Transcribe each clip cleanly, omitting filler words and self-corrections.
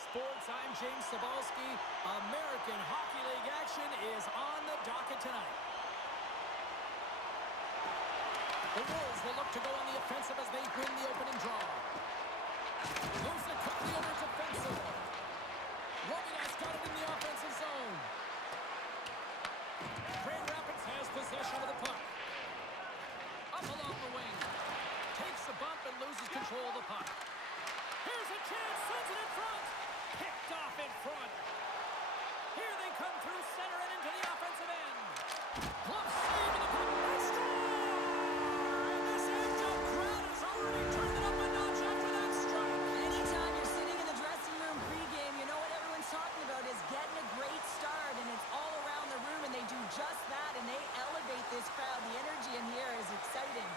Sports. I'm James Cebulski. American Hockey League action is on the docket tonight. The Wolves will look to go on the offensive as they win the opening draw. Moves it quickly over defensive. Roman's got it in the offensive zone. Grand Rapids has possession of the puck. Up along the wing. Takes a bump and loses control of the puck. Here's a chance, sends it in front. Picked off in front. Here they come through center and into the offensive end. Glove save and the puck. They score! And this NHL crowd has already turned it up a notch after that strike. Anytime you're sitting in the dressing room pregame, you know what everyone's talking about is getting a great start, and it's all around the room, and they do just that, and they elevate this crowd. The energy in here is exciting.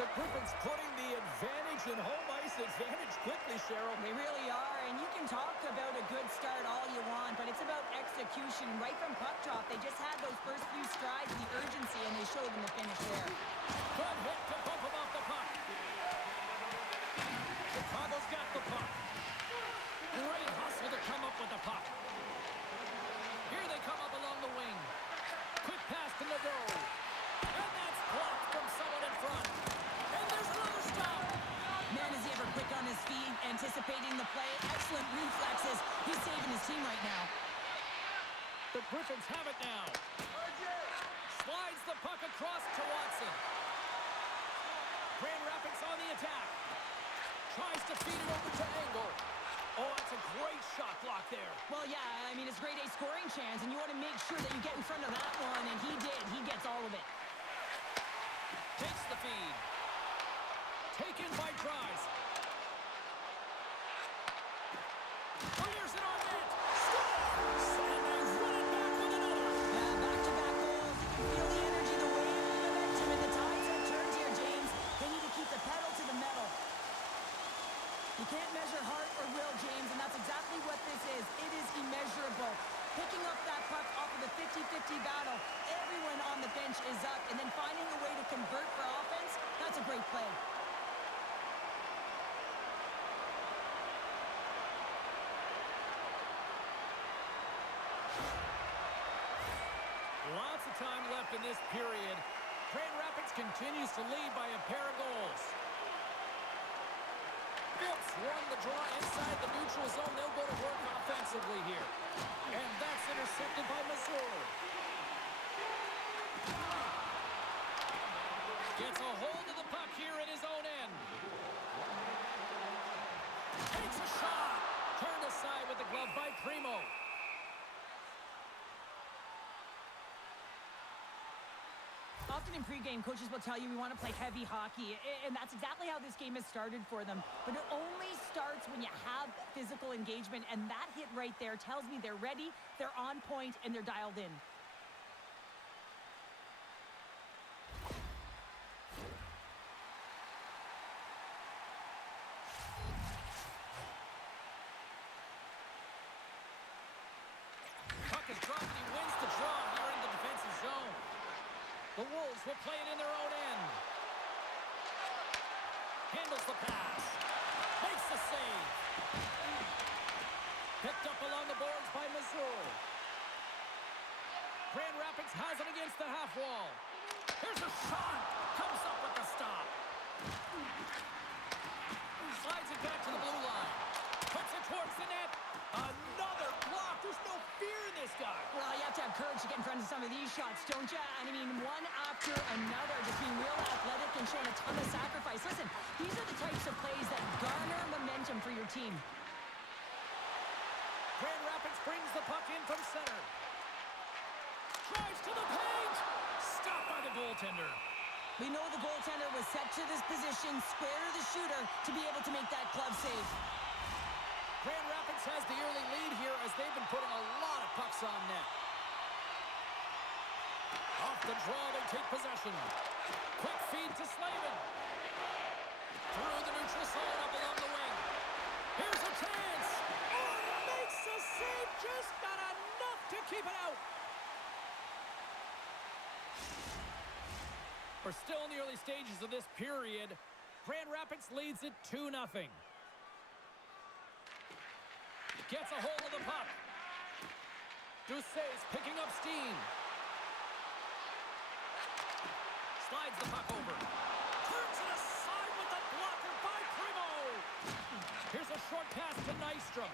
The Griffins putting the advantage in home ice advantage quickly, Cheryl. They really are, and you can talk about a good start all you want, but it's about execution. Right from puck drop, they just had those first few strides, the urgency, and they showed them the finish there. Good hit to bump him off the puck. Chicago's got the puck. Great hustle to come up with the puck. Here they come up along the wing. Quick pass to Nadeau. And that's blocked from someone in front. And there's another stop. Man, is he ever quick on his feet, anticipating the play. Excellent reflexes. He's saving his team right now. The Griffins have it now. Slides the puck across to Watson. Grand Rapids on the attack. Tries to feed it over to Engel. Oh, that's a great shot block there. Well, yeah, I mean, it's grade A scoring chance, and you want to make sure that you get in front of that one, and he did. He gets all of it. Takes the feed. Taken by Dries. Fires it on net. Scores! And they run it back with another. Yeah, back-to-back goals. You can feel the energy, the wave, the momentum, and the tides have turned here, James. They need to keep the pedal to the metal. You can't measure heart or will, James, and that's exactly what this is. It is immeasurable. Picking up that puck off of the 50-50 battle, everyone on the bench is up, and then finding a way to convert for offense, that's a great play. Lots of time left in this period. Grand Rapids continues to lead by a pair of goals. Phillips won the draw inside the neutral zone. They'll go to work offensively here. And that's intercepted by Missouri. Gets a hold of the puck here in his own end. Takes a shot. Turned aside with the glove by Primo. Often in pregame, coaches will tell you we want to play heavy hockey, and that's exactly how this game has started for them. But it only starts when you have physical engagement, and that hit right there tells me they're ready, they're on point, and they're dialed in. Puck is dropped, and he wins the draw here in the defensive zone. The Wolves will play it in their own end. Handles the pass. Makes the save. Picked up along the boards by Missouri. Grand Rapids has it against the half wall. Here's a shot. Comes up with the stop. Slides it back to the blue line. Puts it towards the net. Another block. There's no fear in this guy. Well, you have to have courage to get in front of some of these shots, don't you? And I mean, one after another, just being real athletic and showing a ton of sacrifice. Listen, these are the types of plays that garner momentum for your team. Grand Rapids brings the puck in from center. Drives to the paint. Stopped by the goaltender. We know the goaltender was set to this position, square to the shooter, to be able to make that glove save. Grand Rapids has the early lead here as they've been putting a lot of pucks on net. Off the draw, they take possession. Quick feed to Slavin. Through the neutral zone up along the wing. Here's a chance. Oh! We're still in the early stages of this period. Grand Rapids leads it 2-0. Gets a hold of the puck. Doucet's picking up steam. Slides the puck over. Turns it aside with the blocker by Primo. Here's a short pass to Nystrom.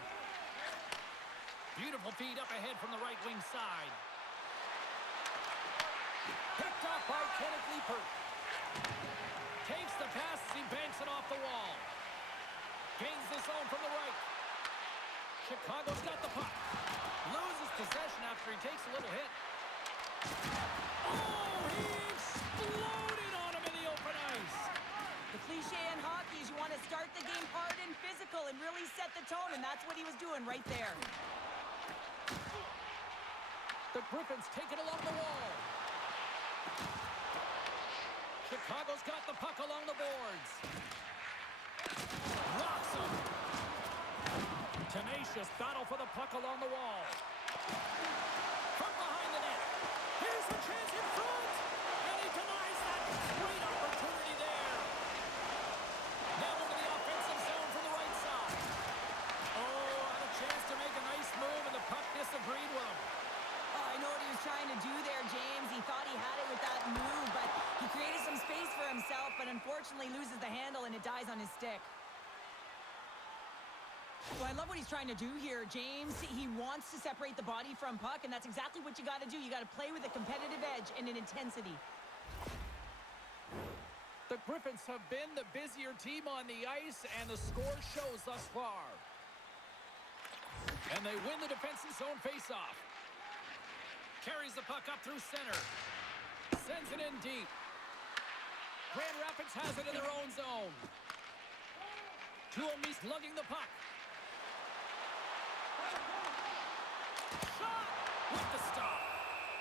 Beautiful feed up ahead from the right wing side. Picked off by Kenneth Liepert. Takes the pass as he banks it off the wall. Gains the zone from the right. Chicago's got the puck. Loses possession after he takes a little hit. Oh, he exploded on him in the open ice. The cliche in hockey is you want to start the game hard and physical and really set the tone, and that's what he was doing right there. The Griffins take it along the wall. Chicago's got the puck along the boards. Rocks him. Tenacious battle for the puck along the wall. From behind the net. Here's a chance in front. And he denies that great opportunity there. Now into the offensive zone from the right side. Oh, had a chance to make a nice move, and the puck disagreed with him. Oh, I know what he was trying to do there, James. He thought he had it with that move, but he created some space for himself, but unfortunately loses the handle, and it dies on his stick. Well, I love what he's trying to do here, James. He wants to separate the body from puck, and that's exactly what you got to do. You got to play with a competitive edge and an intensity. The Griffins have been the busier team on the ice, and the score shows thus far. And they win the defensive zone faceoff. Carries the puck up through center. Sends it in deep. Grand Rapids has it in their own zone. Tuomi's lugging the puck. Shot with the stop.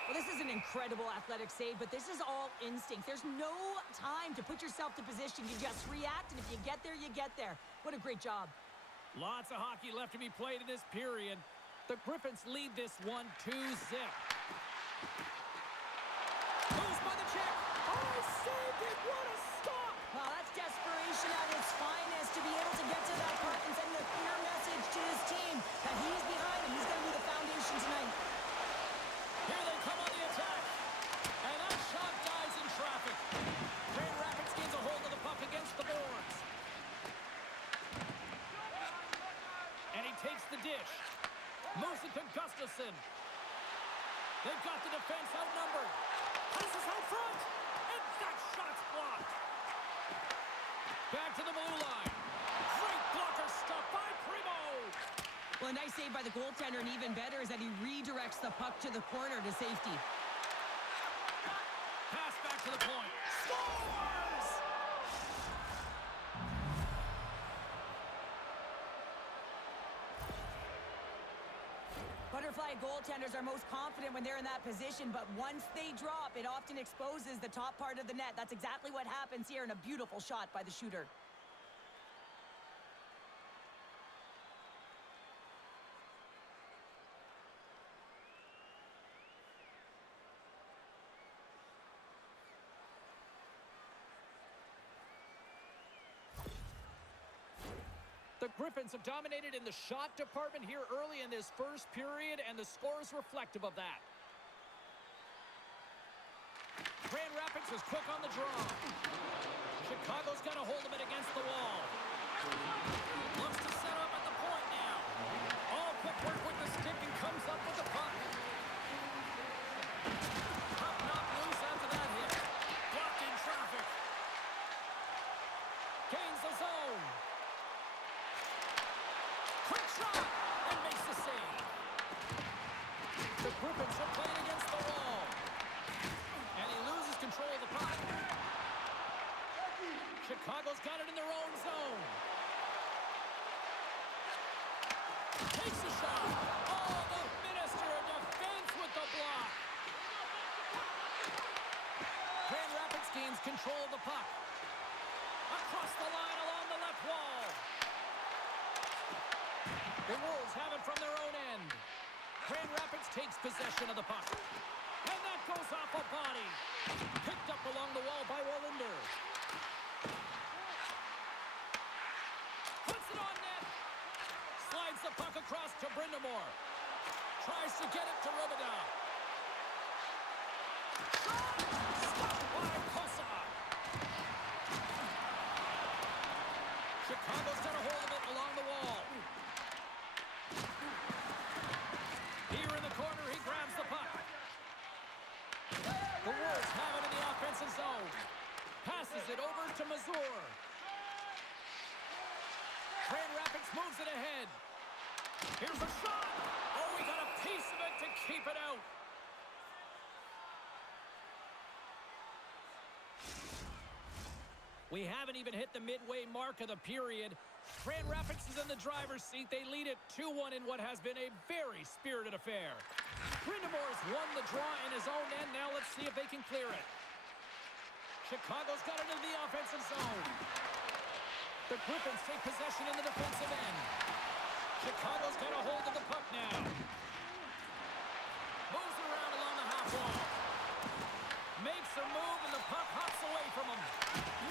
Well, this is an incredible athletic save, but this is all instinct. There's no time to put yourself to position. You just react, and if you get there, you get there. What a great job. Lots of hockey left to be played in this period. The Griffins lead this one 2-0. Moves by the check. Oh, saved it. What a stop. Well, that's desperation at its finest to be able to get to that puck and send a clear message to his team that he's behind him. He's going to be the foundation tonight. Here they come on the attack. And that shot dies in traffic. Grand Rapids gains a hold of the puck against the boards. And he takes the dish. Moves it to Gustafsson. They've got the defense outnumbered. Passes out front. And that shot's blocked. Back to the blue line. Great blocker stop by Primo. Well, a nice save by the goaltender, and even better is that he redirects the puck to the corner to safety. Pass back to the point. Scores! Butterfly goaltenders are most confident when they're in that position, but once they drop, it often exposes the top part of the net. That's exactly what happens here, and a beautiful shot by the shooter. The Griffins have dominated in the shot department here early in this first period, and the score is reflective of that. Grand Rapids was quick on the draw. Chicago's got a hold of it against the wall. Looks to set up at the point now. All quick work with the stick and comes up with the puck. Puck knocked loose after that hit. Blocked in traffic. Gains the zone. Quick shot, and makes the save. The Griffins are playing against the wall. And he loses control of the puck. Chicago's got it in their own zone. Takes a shot. Oh, the Minister of Defense with the block. Grand Rapids gains control of the puck. Across the line along the left wall. The Wolves have it from their own end. Grand Rapids takes possession of the puck. And that goes off a body. Picked up along the wall by Wallinder. Puts it on net. Slides the puck across to Brindamore. Tries to get it to Ribada. Shot! Stopped by Kossa. Chicago's got a hold of it along the wall. Here in the corner, he grabs the puck. The Wolves have it in the offensive zone. Passes it over to Mazur. Grand Rapids moves it ahead. Here's a shot. Oh, we got a piece of it to keep it out. We haven't even hit the midway mark of the period. Grand Rapids is in the driver's seat. They lead it 2-1 in what has been a very spirited affair. Brindamore's won the draw in his own end. Now let's see if they can clear it. Chicago's got it into the offensive zone. The Griffins take possession in the defensive end. Chicago's got a hold of the puck now. Moves around along the half wall. Makes a move and the puck hops away from him.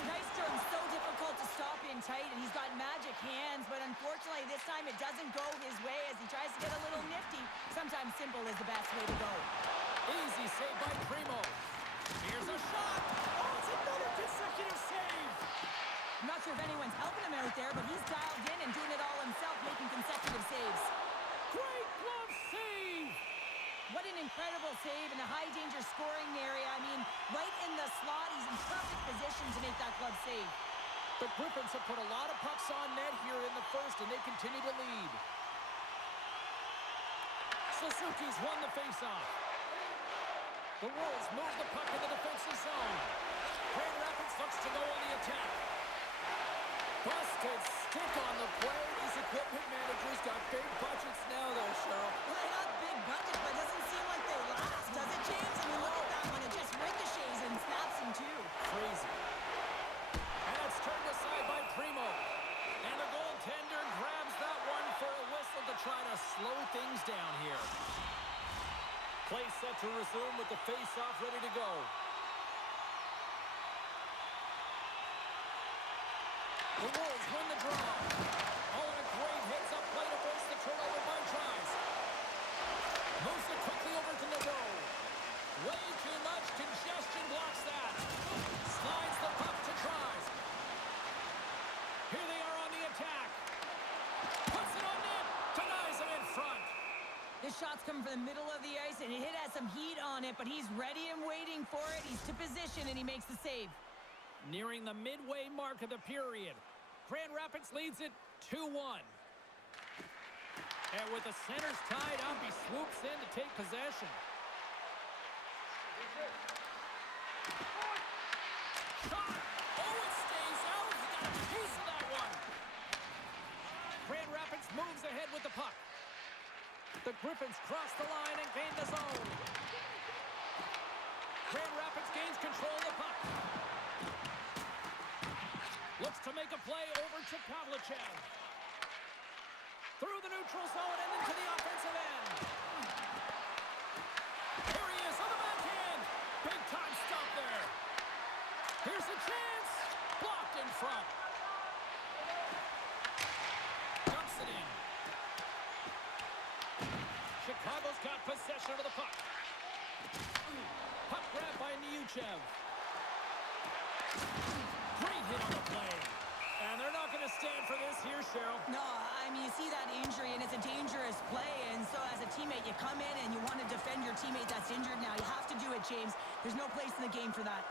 Nystrom's so difficult to stop in tight, and he's got magic hands, but unfortunately this time it doesn't go his way as he tries to get a little nifty. Sometimes simple is the best way to go. Easy save by Primo. Here's a shot. Oh, it's another consecutive save. I'm not sure if anyone's helping him out there, but he's dialed in and doing it all himself, making consecutive saves. Great glove save. What an incredible save in a high-danger scoring area. I mean, right in the slot, he's in perfect position to make that glove save. The Griffins have put a lot of pucks on net here in the first, and they continue to lead. Suzuki's won the faceoff. The Wolves move the puck in the defensive zone. Grand Rapids looks to go on the attack. Busted stick on the play. These equipment managers got big budgets now, though, Cheryl. Well, they got big budgets, but it doesn't seem like they last, does it, James? I mean, look at that one. It just ricochets and snaps in two. Crazy. And it's turned aside by Primo. And the goaltender grabs that one for a whistle to try to slow things down here. Play set to resume with the face-off ready to go. The Wolves win the draw. Oh, and a great heads-up play to force the turnover by Trice. Moves it quickly over to Nadeau. Way too much congestion blocks that. Slides the puck to Trice. Here they are on the attack. Puts it on net. Denies him in front. This shot's coming from the middle of the ice, and it has some heat on it, but he's ready and waiting for it. He's to position, and he makes the save. Nearing the midway mark of the period. Grand Rapids leads it 2-1. And with the centers tied up, he swoops in to take possession. Shot! Oh, it stays out. He got a piece of that one. Grand Rapids moves ahead with the puck. The Griffins cross the line and gain the zone. Grand Rapids gains control of the puck. Looks to make a play over to Pavlichev. Through the neutral zone and into the offensive end. Here he is on the backhand. Big time stop there. Here's a chance. Blocked in front. Dumps it in. Chicago's got possession of the puck. Puck grab by Nyuchev. Great hit on the play. And they're not going to stand for this here, Cheryl. No, I mean, you see that injury, and it's a dangerous play, and so as a teammate, you come in and you want to defend your teammate that's injured now. You have to do it, James. There's no place in the game for that.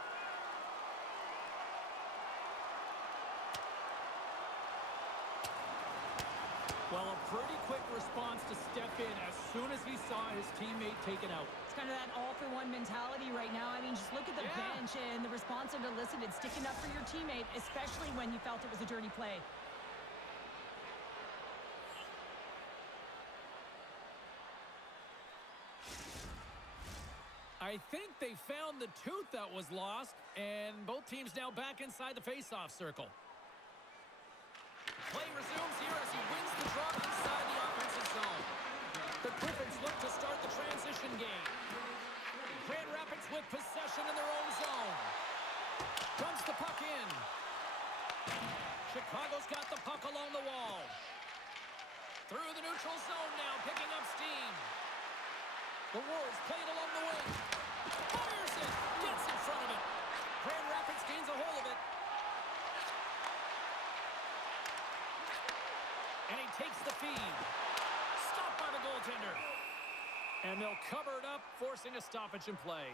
Well, a pretty quick response to step in as soon as he saw his teammate taken out. It's kind of that all-for-one mentality right now. I mean, just look at the bench and the response and elicited, sticking up for your teammate, especially when you felt it was a dirty play. I think they found the tooth that was lost, and both teams now back inside the face-off circle. Play resumes here as he wins the draw inside the offensive zone. The Griffins look to start the transition game. Grand Rapids Through the neutral zone now, picking up steam. The Wolves play it along the wing. Fires it. Gets in front of it. Grand Rapids gains a hold of it. And he takes the feed. Stopped by the goaltender. And they'll cover it up, forcing a stoppage in play.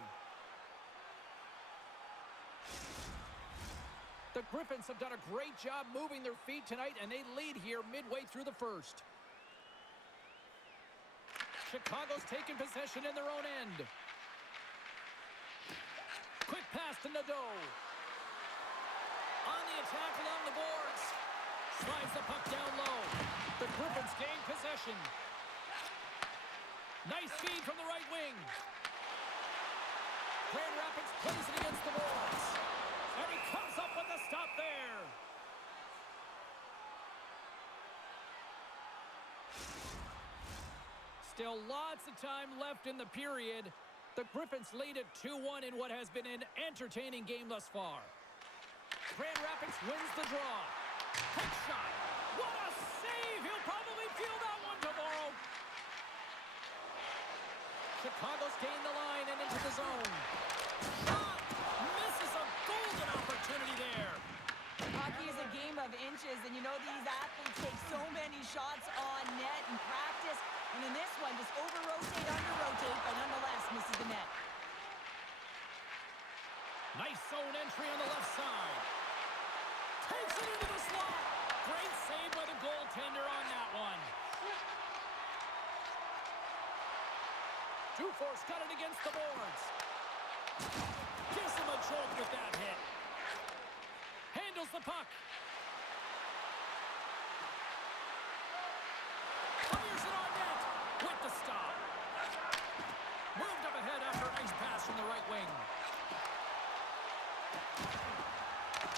The Griffins have done a great job moving their feet tonight, and they lead here midway through the first. Chicago's taking possession in their own end. Quick pass to Nadeau. On the attack along the boards. Slides the puck down low. The Griffins gain possession. Nice feed from the right wing. Grand Rapids plays it against the boards. And he comes up with the stop there. Still lots of time left in the period. The Griffins lead at 2-1 in what has been an entertaining game thus far. Grand Rapids wins the draw. Quick shot. What a save! He'll probably feel that one tomorrow. Chicago's gained the line and into the zone. Shot! Misses a golden opportunity there. Hockey is a game of inches, and you know these athletes take so many shots on net in practice. And in this one, just over-rotate, under-rotate, but nonetheless misses the net. Nice zone entry on the left side. Takes it into the slot. Great save by the goaltender on that one. Two-Force got it against the boards. Gives him a jolt with that hit. Handles the puck. Fires it on net with the stop. Moved up ahead after a nice pass from the right wing.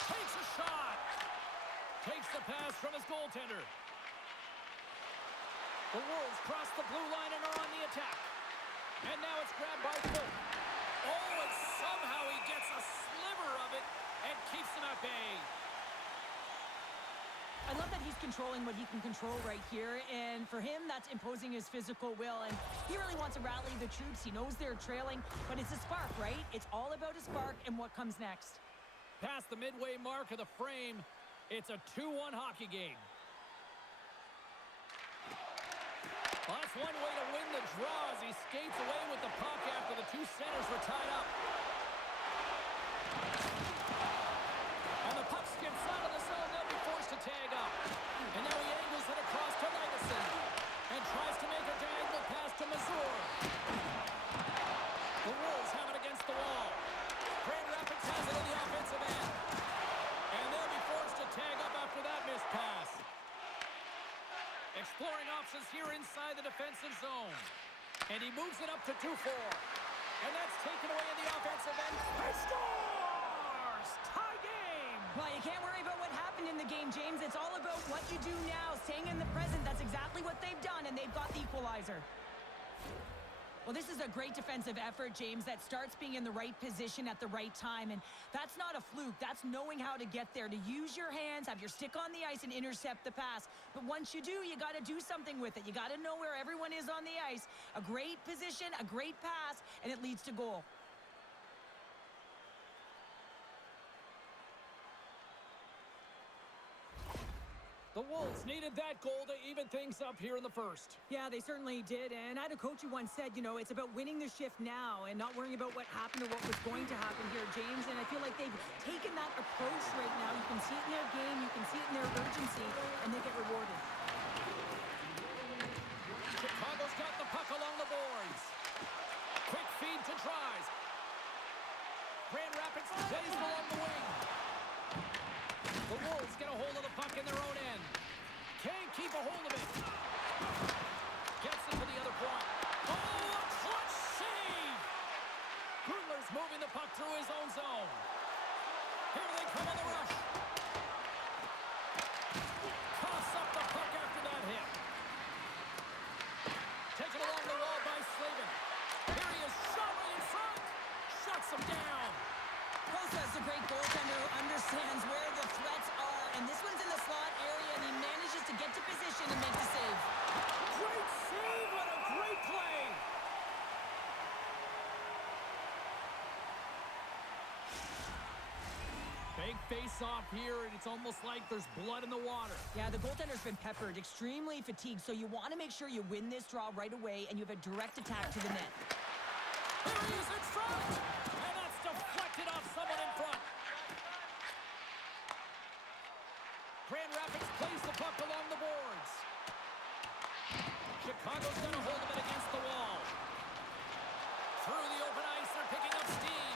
Takes a shot. Takes the pass from his goaltender. The Wolves cross the blue line and are on the attack. And now it's grabbed by Folk. Oh, and somehow he gets a sliver of it and keeps him at bay. I love that he's controlling what he can control right here, and for him, that's imposing his physical will, and he really wants to rally the troops. He knows they're trailing, but it's a spark, right? It's all about a spark and what comes next. Past the midway mark of the frame, it's a 2-1 hockey game. Well, that's one way to win the draw as he skates away with the puck after the two centers were tied up. And the puck skips out of the zone. They'll be forced to tag up. And now he angles it across to Legason. And tries to make a diagonal pass to Mazur. The Wolves have it against the wall. Grand Rapids has it in the offensive end. And they'll be forced to tag up after that missed pass. Exploring options here inside the defensive zone. And he moves it up to 2-4. And that's taken away in the offensive end. He scores! Tie game! Well, you can't worry about what happened in the game, James. It's all about what you do now, staying in the present. That's exactly what they've done, and they've got the equalizer. Well, this is a great defensive effort, James, that starts being in the right position at the right time. And that's not a fluke. That's knowing how to get there, to use your hands, have your stick on the ice, and intercept the pass. But once you do, you got to do something with it. You got to know where everyone is on the ice. A great position, a great pass, and it leads to goal. The Wolves needed that goal to even things up here in the first. Yeah, they certainly did. And I had a coach who once said, you know, it's about winning the shift now and not worrying about what happened or what was going to happen here, James. And I feel like they've taken that approach right now. You can see it in their game. You can see it in their urgency. And they get rewarded. Chicago's got the puck along the boards. Quick feed to Tries. Grand Rapids plays it along the wing. The Wolves get a hold of the puck in their own end. Can't keep a hold of it. Gets it to the other point. Oh, a clutch save! Grudler's moving the puck through his own zone. Here they come on the rush. Coughs up the puck after that hit. Taken along the wall by Slavin. Here he is, shot right in front. Shuts him down. Kosa's a great goaltender who understands where the threats are, and this one's in the slot area, and he manages to get to position and make the save. face-off here, and it's almost like there's blood in the water. Yeah, the goaltender's been peppered, extremely fatigued, so you want to make sure you win this draw right away, and you have a direct attack to the net. There he is in front! And that's deflected off someone in front. Grand Rapids plays the puck along the boards. Chicago's got a hold of it against the wall. Through the open ice, they're picking up steam.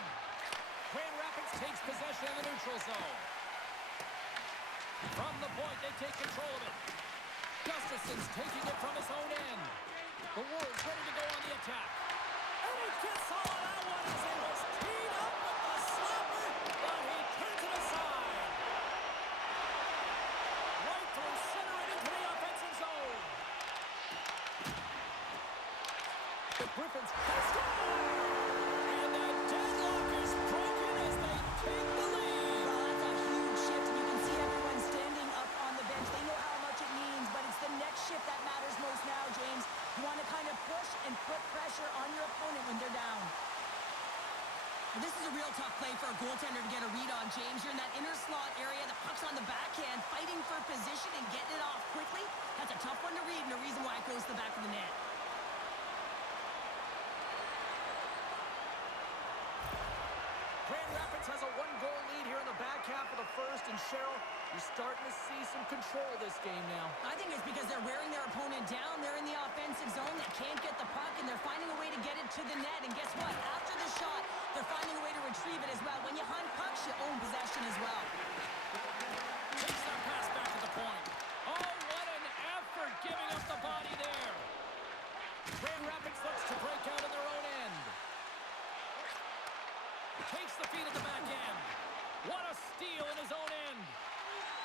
Grand Rapids takes possession in the neutral zone. From the point, they take control of it. Gustafson's taking it from his own end. The Wolves ready to go on the attack. And he gets all of that one as he was teed up with the slapper, but he turns it aside. Right through center and into the offensive zone. The Griffins have scored! And the deadlock is broken as they take the lead. Well, that's a huge shift, and you can see everyone standing up on the bench. They know how much it means, but it's the next shift that matters most now, James. You want to kind of push and put pressure on your opponent when they're down. Well, this is a real tough play for a goaltender to get a read on, James. You're in that inner slot area. The puck's on the backhand, fighting for position and getting it off quickly. That's a tough one to read, and a reason why it goes to the back of the net. Grand Rapids has a one-goal lead here in the back half of the first, and Cheryl, you're starting to see some control of this game now. I think it's because they're wearing their opponent down. They're in the offensive zone. They can't get the puck, and they're finding a way to get it to the net. And guess what? After the shot, they're finding a way to retrieve it as well. When you hunt pucks, you own possession as well. Takes that pass back to the point. Oh, what an effort giving up the body there. Grand Rapids looks to break out in their own end. Takes the feed at the back end. What a steal in his own end.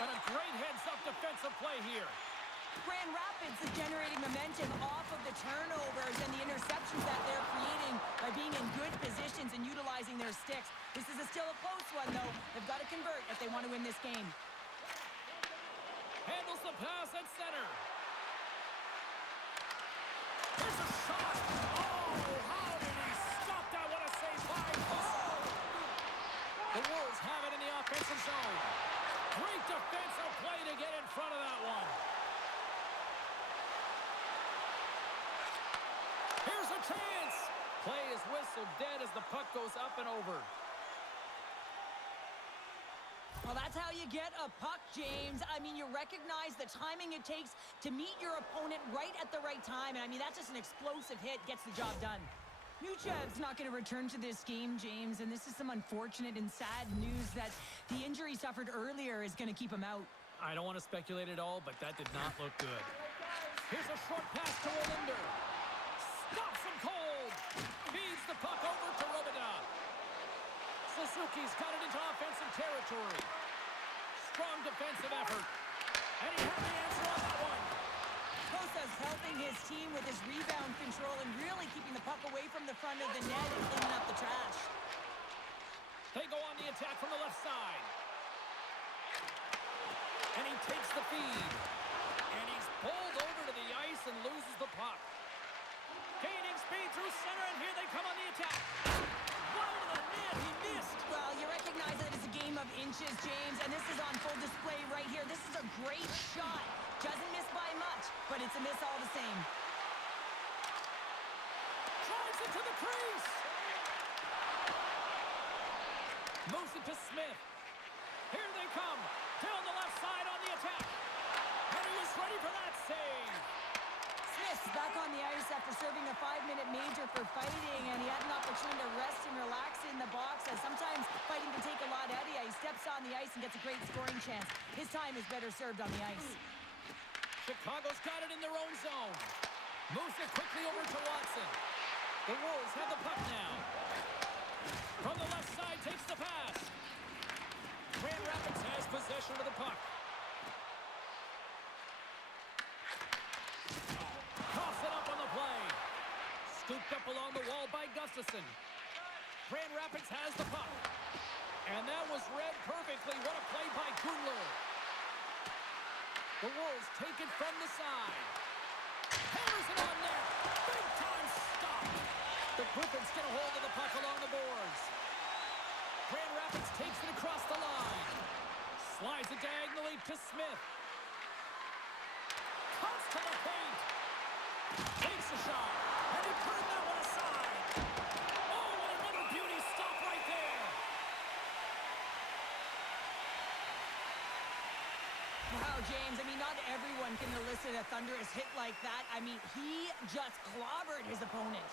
And a great heads-up defensive play here. Grand Rapids is generating momentum off of the turnovers and the interceptions that they're creating by being in good positions and utilizing their sticks. This is still a close one, though. They've got to convert if they want to win this game. Handles the pass at center. Here's a shot. Oh, how did he stop that? What a save by Hussle. The Wolves have it in the offensive zone. Great defensive play to get in front of that one. Here's a chance. Play is whistled dead as the puck goes up and over. Well, that's how you get a puck, James. I mean, you recognize the timing it takes to meet your opponent right at the right time. And I mean, that's just an explosive hit, gets the job done. Nuchev's not going to return to this game, James, and this is some unfortunate and sad news that the injury suffered earlier is going to keep him out. I don't want to speculate at all, but that did not look good. Here's a short pass to Olinder. Stops him cold. Feeds the puck over to Robida. Suzuki's got it into offensive territory. Strong defensive effort. And he had the answer on that one. Kosa's helping his team with his rebound control and really keeping the puck away from the front of the net and cleaning up the trash. They go on the attack from the left side. And he takes the feed. And he's pulled over to the ice and loses the puck. Gaining speed through center, and here they come on the attack. Wide of the net, he missed. Well, you recognize that it's a game of inches, James, and this is on full display right here. This is a great shot. Doesn't miss by much, but it's a miss all the same. Drives it to the crease. Moves it to Smith. Here they come. Down the left side on the attack. And he was ready for that save. Smith's back on the ice after serving a 5-minute major for fighting, and he had an opportunity to rest and relax in the box, as sometimes fighting can take a lot out of you. He steps on the ice and gets a great scoring chance. His time is better served on the ice. Chicago's got it in their own zone. Moves it quickly over to Watson. The Wolves have the puck now. From the left side, takes the pass. Grand Rapids has possession of the puck. Coughs it up on the play. Scooped up along the wall by Gustafson. Grand Rapids has the puck. And that was read perfectly. What a play by Gundler. The Wolves take it from the side. Hammers it on net. Big time stop. The Griffins get a hold of the puck along the boards. Grand Rapids takes it across the line. Slides it diagonally to Smith. Cuts to the paint. Takes a shot. And he turned that one aside. Oh, and another beauty stop right there. Wow, James, I mean, not everyone can elicit a thunderous hit like that. I mean, he just clobbered his opponent.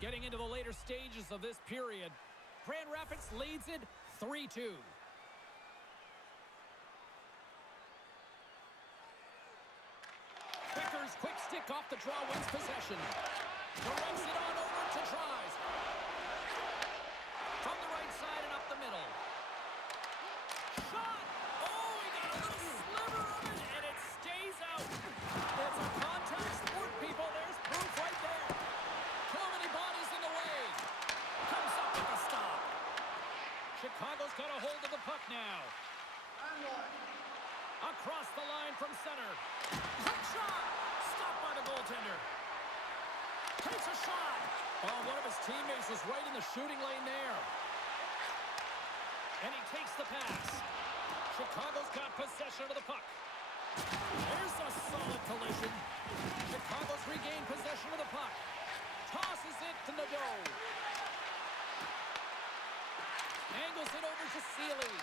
Getting into the later stages of this period, Grand Rapids leads it 3-2. Vickers' quick stick off the draw wins possession. Directs it on over to Tries. From the right side and up the middle. Shot! Oh, he got a little sliver of it, and it stays out. It's a contact sport, people. There's proof right there. Too many bodies in the way. Comes up with a stop. Chicago's got a hold of the puck now. Across the line from center. Quick shot! Stopped by the goaltender. Takes a shot. Oh, one of his teammates was right in the shooting lane there. And he takes the pass. Chicago's got possession of the puck. There's a solid collision. Chicago's regained possession of the puck. Tosses it to Nadeau. Angles it over to Seeley.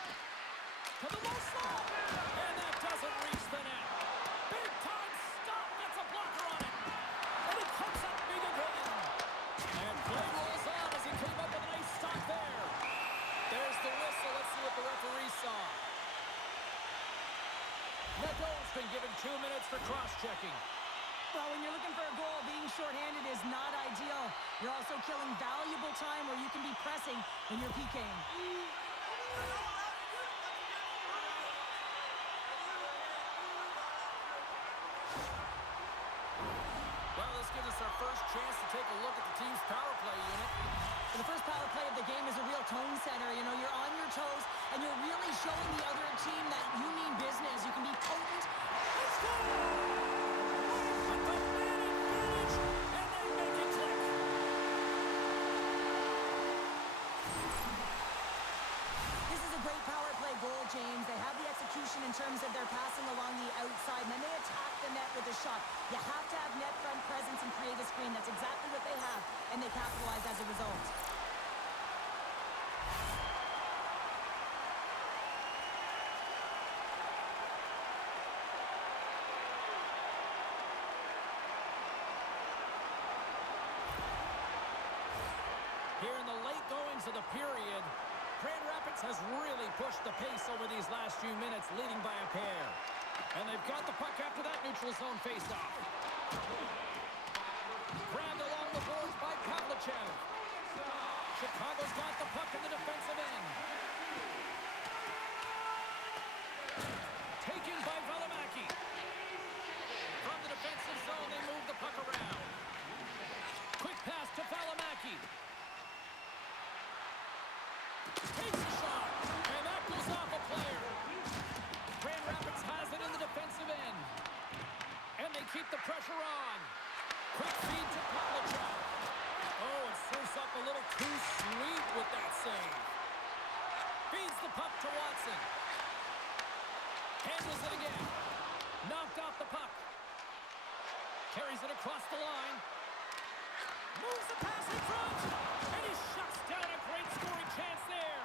To the low slot. And that doesn't reach the net. Big time stop. Gets a blocker on it. And he comes up big again. And play rolls on as he came up with a nice stop there. There's the whistle. Let's see what the referee saw. Nadeau's been given 2 minutes for cross-checking. Well, when you're looking for a goal, being shorthanded is not ideal. You're also killing valuable time where you can be pressing when you're PKing. Well, this gives us our first chance to take a look at the team's power play unit. The first power play of the game is a real tone setter. You know, you're on your toes, and you're really showing the other team that you mean business. You can be potent. Let's go! With the man advantage, and they make it click. This is a great power play goal, James. They have the execution in terms of their passing along the outside, and then they attack the net with a shot. You have to have net front presence and create a screen. That's exactly what they have, and they capitalize as a result. Here in the late goings of the period, Grand Rapids has really pushed the pace over these last few minutes, leading by a pair. And they've got the puck after that neutral zone faceoff. Grabbed along the boards by Pavlichev. Chicago's got the puck in the defensive end. Taken by Valimaki. From the defensive zone, they move the puck around. Quick pass to Valimaki. Takes a shot, and that goes off a player. Grand Rapids has it in the defensive end. And they keep the pressure on. Quick feed to Pavlichev. Oh, it serves up a little too sweet with that save. Feeds the puck to Watson. Handles it again. Knocked off the puck. Carries it across the line. Moves the pass in front. And he shuts down a great scoring chance there.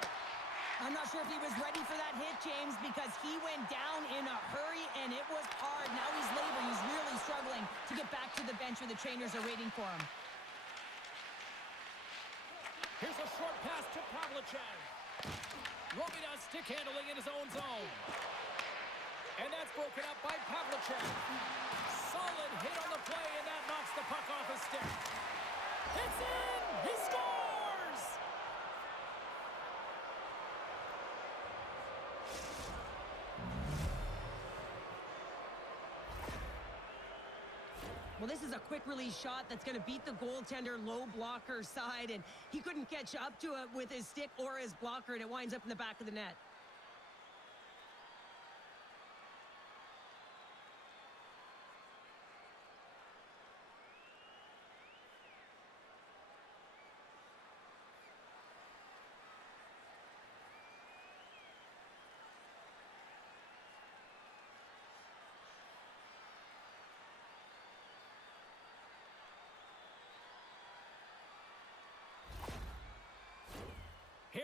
I'm not sure if he was ready for that hit, James, because he went down in a hurry, and it was hard. Now he's laboring. He's really struggling to get back to the bench where the trainers are waiting for him. Here's a short pass to Pavlichev. Romy does stick handling in his own zone. And that's broken up by Pavlichev. Solid hit on the play, and that knocks the puck off his stick. It's in! He scores! Well, this is a quick release shot that's going to beat the goaltender low blocker side, and he couldn't catch up to it with his stick or his blocker, and it winds up in the back of the net.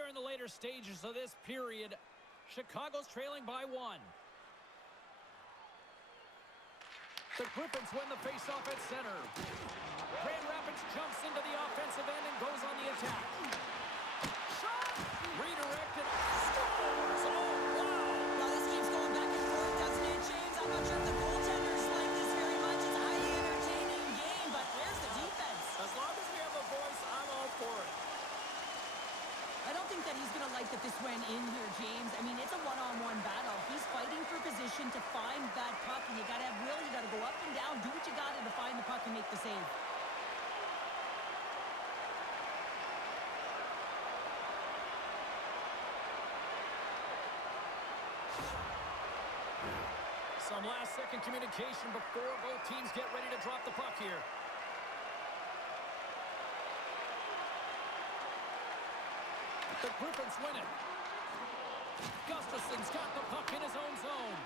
in the later stages of this period. Chicago's trailing by 1. The Griffins win the faceoff at center. Grand Rapids jumps into the offensive end and goes on the attack. Shot! Redirected. Scores! Oh, wow! Well, this keeps going back and forth, doesn't it, James? I'm not sure if the goaltenders like this very much. It's a highly entertaining game, but where's the defense? As long as we have a voice, I'm all for it. I don't think that he's going to like that this went in here, James. I mean, it's a one-on-one battle. He's fighting for position to find that puck, and you got to have will. You got to go up and down, do what you got to find the puck and make the save. Some last-second communication before both teams get ready to drop the puck here. The Griffins win it. Gustafson's got the puck in his own zone.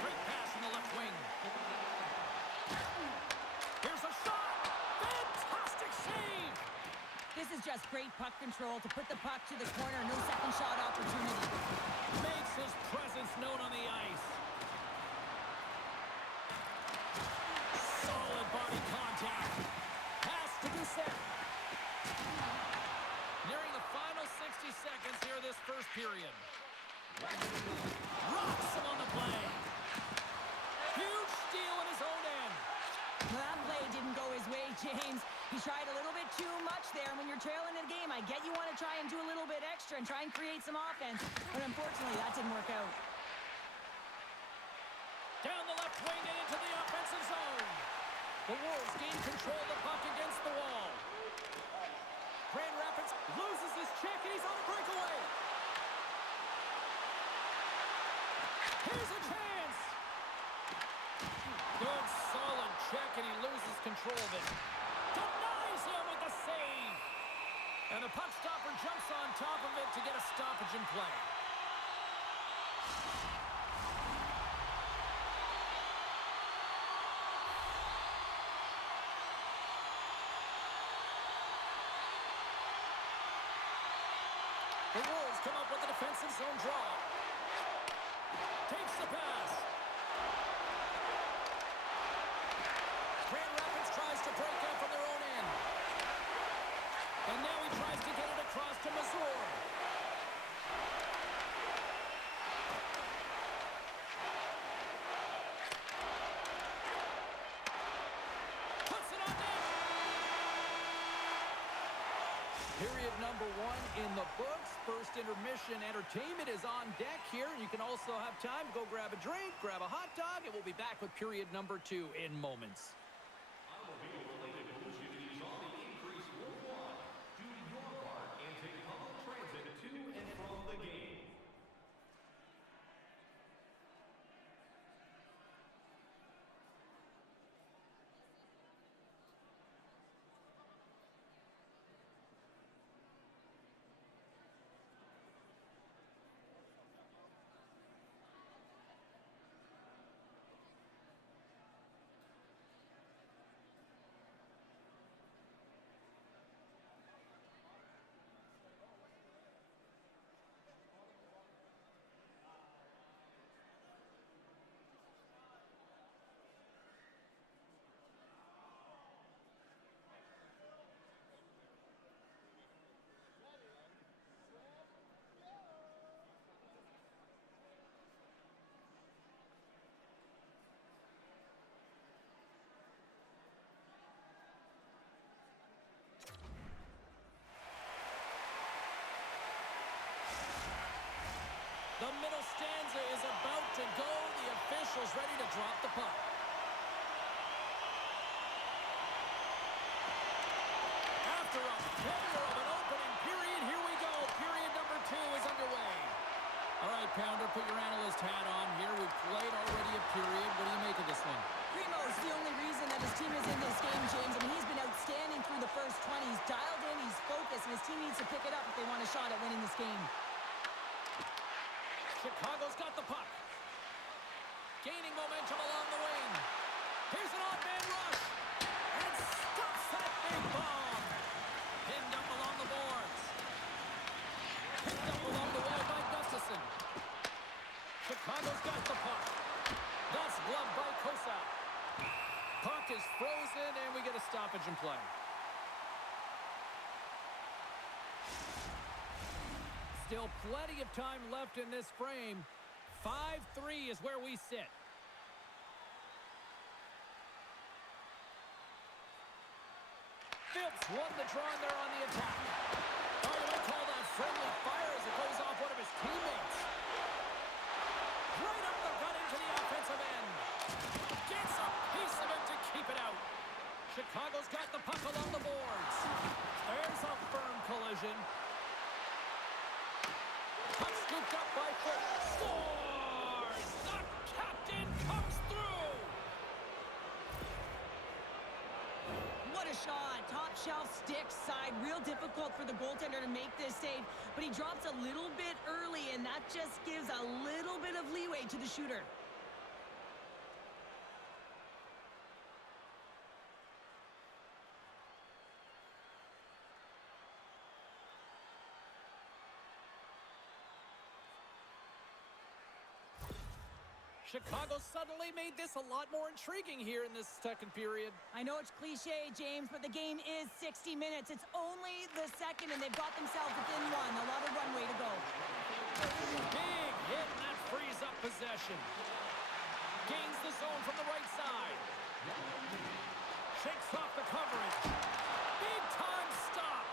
Great pass in the left wing. Here's a shot. Fantastic save. This is just great puck control to put the puck to the corner. No second shot opportunity. Makes his presence known on the ice. Solid body contact. Pass to Doucette. Nearing the final 60 seconds here of this first period. Rocks him on the play. Huge steal in his own end. Well, that play didn't go his way, James. He tried a little bit too much there. When you're trailing in a game, I get you want to try and do a little bit extra and try and create some offense, but unfortunately, that didn't work out. Down the left wing and into the offensive zone. The Wolves gain control of the puck against the wall. Grand Rapids loses his check, and he's on a breakaway. Here's a chance. Good, solid check, and he loses control of it. Denies him with the save. And the puck stopper jumps on top of it to get a stoppage in play. The Wolves come up with a defensive zone draw. Takes the pass. Grand Rapids tries to break out from their own end. And now he tries to get it across to Mazur. Puts it on net. Period number 1 in the books. First intermission entertainment is on deck here. You can also have time to go grab a drink, grab a hot dog, and we'll be back with period number 2 in moments. Automobile-related pollution is on the increase worldwide. Do your part and take public transit to and from the game. The middle stanza is about to go. The official's ready to drop the puck. After a failure of an opening period, here we go. Period number 2 is underway. All right, Pounder, put your analyst hat on here. We've played already a period. What do you make of this one? Primo's the only reason that his team is in this game, James. I mean, he's been outstanding through the first 20. He's dialed in, he's focused, and his team needs to pick it up if they want a shot at winning this game. Chicago's got the puck. Gaining momentum along the wing. Here's an odd-man rush. And stops that big bomb. Pinned up along the boards. Picked up along the wall by Gustafson. Chicago's got the puck. That's gloved by Kosa. Puck is frozen, and we get a stoppage in play. Still plenty of time left in this frame. 5-3 is where we sit. Phillips won the draw, and they're on the attack. Oh, you might call that friendly fire as it goes off one of his teammates. Right up the gut into the offensive end. Gets a piece of it to keep it out. Chicago's got the puck along the boards. There's a firm collision. Puck scooped up by Foot. Scores! The captain comes through! What a shot. Top shelf stick side. Real difficult for the goaltender to make this save, but he drops a little bit early, and that just gives a little bit of leeway to the shooter. Chicago suddenly made this a lot more intriguing here in this second period. I know it's cliche, James, but the game is 60 minutes. It's only the second, and they've got themselves within one. A lot of runway to go. Big hit, and that frees up possession. Gains the zone from the right side. Shakes off the coverage. Big time stop.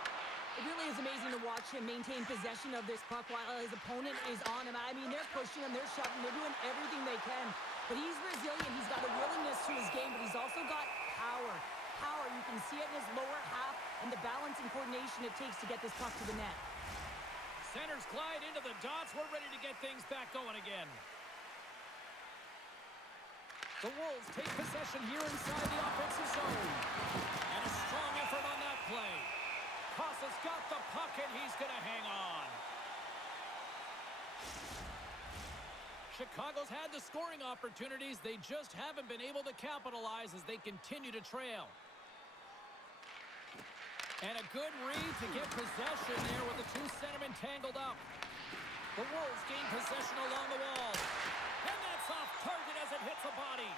It really is amazing to watch him maintain possession of this puck while his opponent is on him. I mean, they're pushing him, they're shoving, they're doing everything they can. But he's resilient. He's got a willingness to his game, but he's also got power. Power, you can see it in his lower half and the balance and coordination it takes to get this puck to the net. Centers glide into the dots. We're ready to get things back going again. The Wolves take possession here inside the offensive zone. And a strong effort on that play. Kosa's got the puck, and he's going to hang on. Chicago's had the scoring opportunities. They just haven't been able to capitalize as they continue to trail. And a good read to get possession there with the two centermen tangled up. The Wolves gain possession along the wall. And that's off target as it hits a body.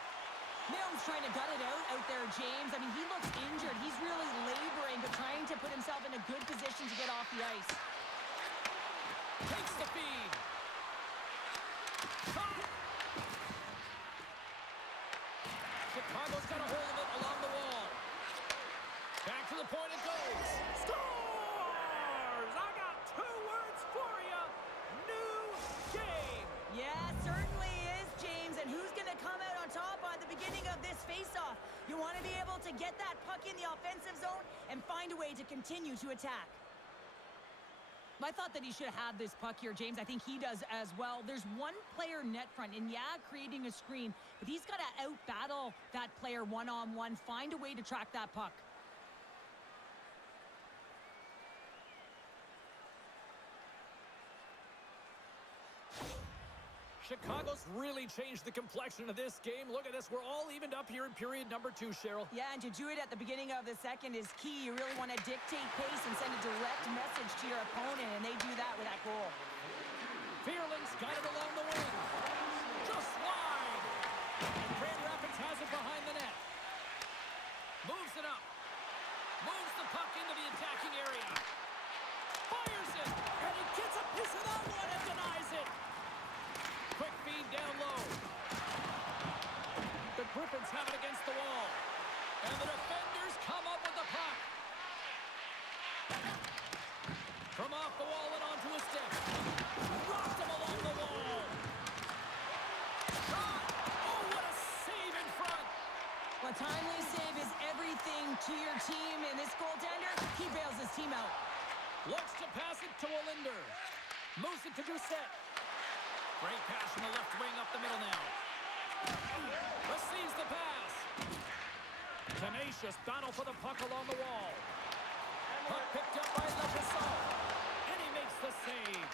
Milne's trying to gut it out there, James. I mean, he looks injured. He's really laboring, but trying to put himself in a good position to get off the ice. Takes the feed. Chicago's got a hold of it along the wall. Back to the point it goes. Scores! I got two words for you. New game. Yeah, certainly is, James. And who's going to come out on top at the beginning of this face-off? You want to be able to get that puck in the offensive zone and find a way to continue to attack. I thought that he should have this puck here, James. I think he does as well. There's one player net front, and yeah, creating a screen, but he's got to out-battle that player one-on-one, find a way to track that puck. Chicago's really changed the complexion of this game. Look at this. We're all evened up here in period number 2, Cheryl. Yeah, and to do it at the beginning of the second is key. You really want to dictate pace and send a direct message to your opponent, and they do that with that goal. Fearling's got it along the wing. Just wide. And Grand Rapids has it behind the net. Moves it up. Moves the puck into the attacking area. Fires it. And he gets a piece of that one and denies it. Quick feed down low. The Griffins have it against the wall. And the defenders come up with the puck. From off the wall and onto his stick. Rocked him along the wall. Shot! Oh, what a save in front. A timely save is everything to your team, and this goaltender, he bails his team out. Looks to pass it to Olinder. Moves it to Doucette. Great pass from the left wing up the middle now. Receives the pass. Tenacious battle for the puck along the wall. Puck picked up by Lechassol. And he makes the save.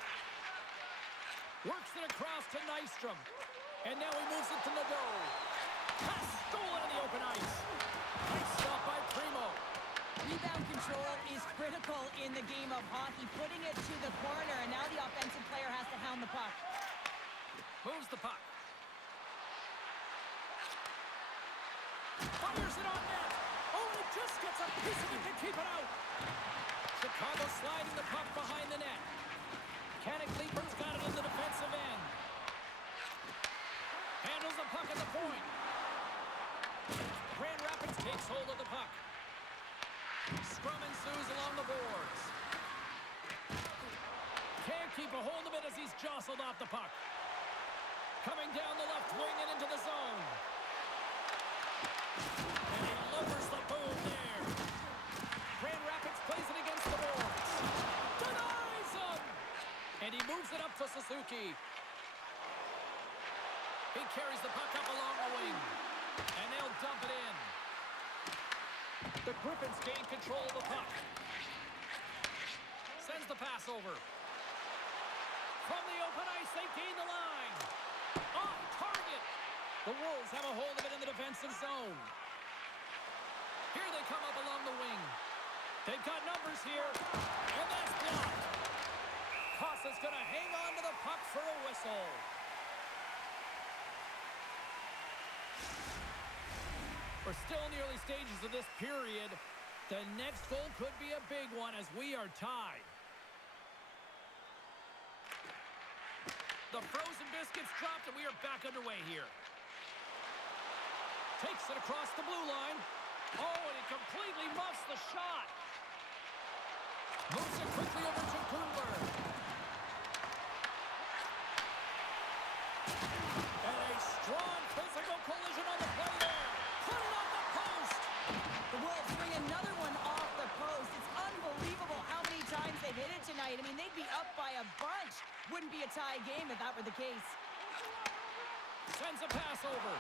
Works it across to Nystrom. And now he moves it to Nadeau. Pass stolen in the open ice. Nice stop by Primo. Rebound control is critical in the game of hockey. Putting it to the corner, and now the offensive player has to hound the puck. Moves the puck. Fires it on net. Oh, and it just gets a piece of it to keep it out. Chicago sliding the puck behind the net. Kennick Leepert's got it in the defensive end. Handles the puck at the point. Grand Rapids takes hold of the puck. Scrum ensues along the boards. Can't keep a hold of it as he's jostled off the puck. Coming down the left wing and into the zone. And he lowers the boom there. Grand Rapids plays it against the boards. Denies him! And he moves it up to Suzuki. He carries the puck up along the wing. And they'll dump it in. The Griffins gain control of the puck. Sends the pass over. From the open ice, they gain the line. Off target. The Wolves have a hold of it in the defensive zone. Here they come up along the wing. They've got numbers here. And that's blocked. Costa's going to hang on to the puck for a whistle. We're still in the early stages of this period. The next goal could be a big one as we are tied. The frozen biscuits dropped and we are back underway here. Takes it across the blue line. Oh, and it completely muffs the shot. Moves it quickly over to Kundler. And a strong physical collision on the play there. Put it on the post. The Wolves bring another one off the post. It's unbelievable how many times they've hit it tonight. I mean, they'd be up by a bunch. Wouldn't be a tie game if that were the case. Sends a pass over.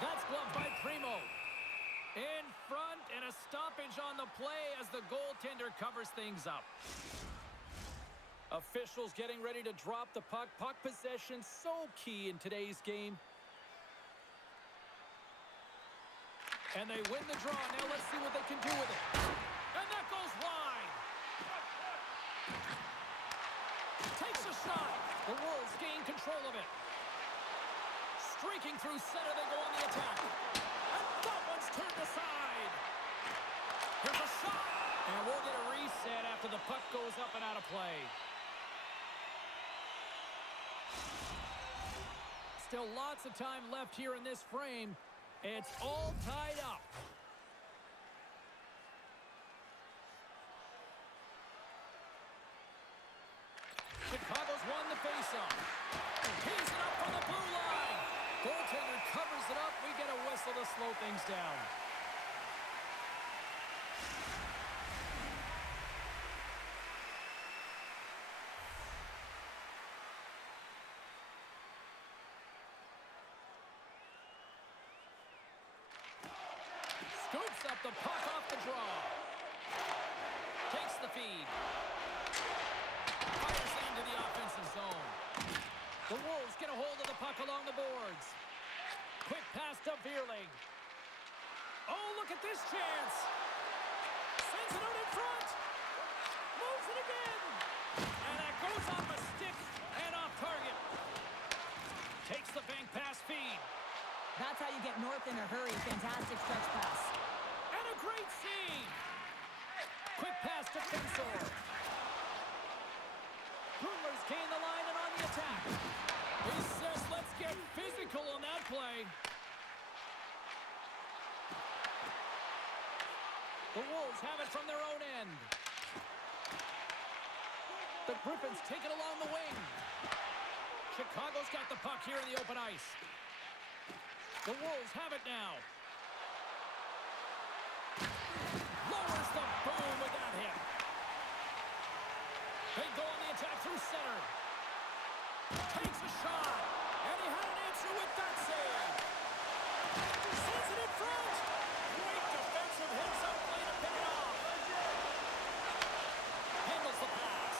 That's gloved by Primo. In front, and a stoppage on the play as the goaltender covers things up. Officials getting ready to drop the puck. Puck possession so key in today's game. And they win the draw. Now let's see what they can do with it. And that goes wide. Takes a shot. The Wolves gain control of it. Streaking through center, they go on the attack. And that one's turned aside. Here's a shot. And we'll get a reset after the puck goes up and out of play. Still lots of time left here in this frame. It's all tied up. Chicago's won the faceoff. He's it up for the blue line. Goaltender covers it up. We get a whistle to slow things down. Scoops up the puck off the draw. Takes the feed. Fires it into the offensive zone. The Wolves get a hold of the puck along the boards. Quick pass to Vierling. Oh, look at this chance. Sends it out in front. Moves it again. And that goes off a stick and off target. Takes the bank pass feed. That's how you get north in a hurry. Fantastic stretch pass. And a great save. Quick pass to Fensor. Brewers gain the line and on the attack. He says, let's get physical on that play. The Wolves have it from their own end. The Griffins take it along the wing. Chicago's got the puck here in the open ice. The Wolves have it now. Lowers the boom with that hit. They go on the attack through center. Takes a shot. And he had an answer with that save. Sends it in front. Great defensive hits up play to pick it off. Handles the pass.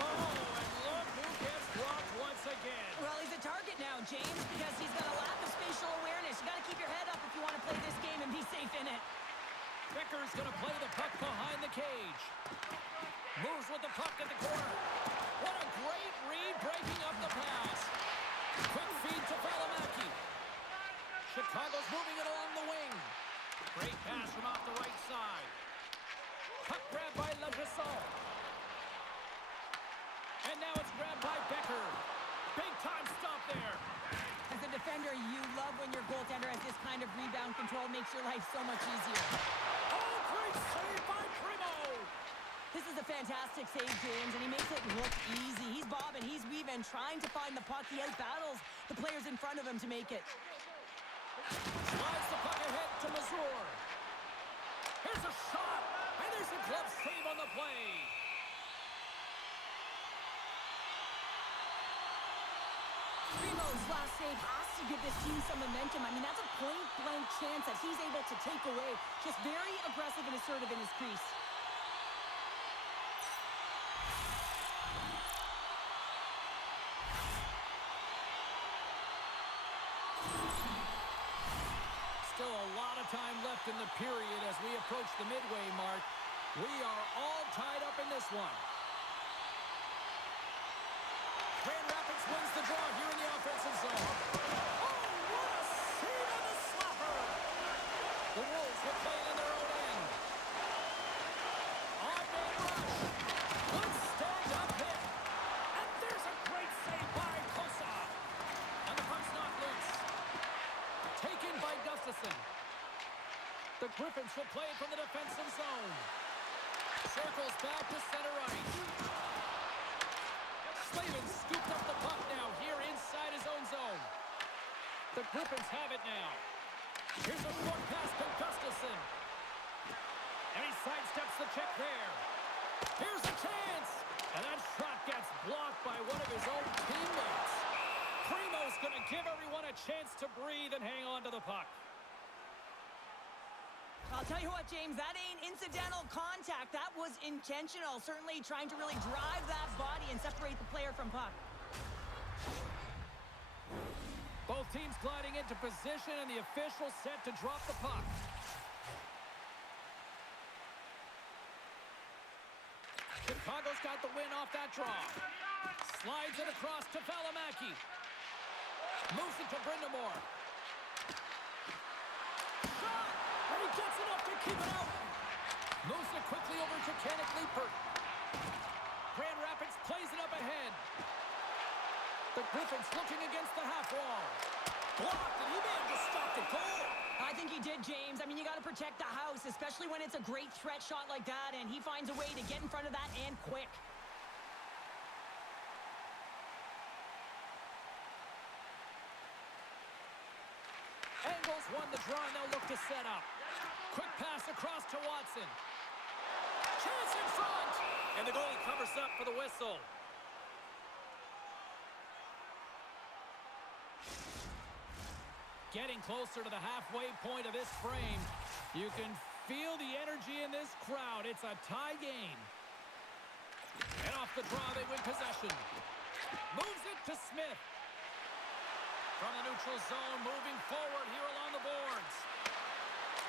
Oh, and look who gets dropped once again. Well, he's a target now, James, because he's got a lack of spatial awareness. You got to keep your head up if you want to play this game and be safe in it. Becker's going to play the puck behind the cage. Moves with the puck at the corner. What a great read, breaking up the pass. Quick feed to Valimaki. Chicago's moving it along the wing. Great pass from off the right side. Puck grabbed by Legasol. And now it's grabbed by Becker. Big time stop there. As a defender, you love when your goaltender has this kind of rebound control. Makes your life so much easier. Oh, great save by Primo. This is a fantastic save, James, and he makes it look easy. He's bobbing, he's weaving, trying to find the puck. He has battles the players in front of him to make it. Slides the puck ahead to Mazur. Here's a shot, and there's a glove save on the play. Primo's last save has to give this team some momentum. I mean, that's a point-blank chance that he's able to take away. Just very aggressive and assertive in his crease. Still a lot of time left in the period as we approach the midway mark. We are all tied up in this one. Grand Rapids wins the draw here in the offensive zone. Oh, what a save on the slapper! The Wolves will play it in their own end. On-man rush. Good stand-up hit. And there's a great save by Kosa. And the puck's not loose. Taken by Gustafson. The Griffins will play it from the defensive zone. Circles back to center ice. Slavin scooped up the puck now here inside his own zone. The Griffins have it now. Here's a short pass to Gustafson. And he sidesteps the check there. Here's a chance. And that shot gets blocked by one of his own teammates. Primo's going to give everyone a chance to breathe and hang on to the puck. I'll tell you what, James, that ain't incidental contact. That was intentional. Certainly trying to really drive that body and separate the player from puck. Both teams gliding into position, and the official set to drop the puck. Chicago's got the win off that draw. Slides it across to Valimaki. Moves it to Brindamore. Shot! And he gets enough to keep it out. Moves it quickly over to Kenneth Liepert. Grand Rapids plays it up ahead. The Griffins looking against the half wall. Blocked, and he may have just stopped the goal. I think he did, James. I mean, you got to protect the house, especially when it's a great threat shot like that, and he finds a way to get in front of that and quick. Angles won the draw, and they'll look to set up. Quick pass across to Watson. Chance in front! And the goalie covers up for the whistle. Getting closer to the halfway point of this frame. You can feel the energy in this crowd. It's a tie game. And off the draw, they win possession. Moves it to Smith. From the neutral zone, moving forward here along the boards.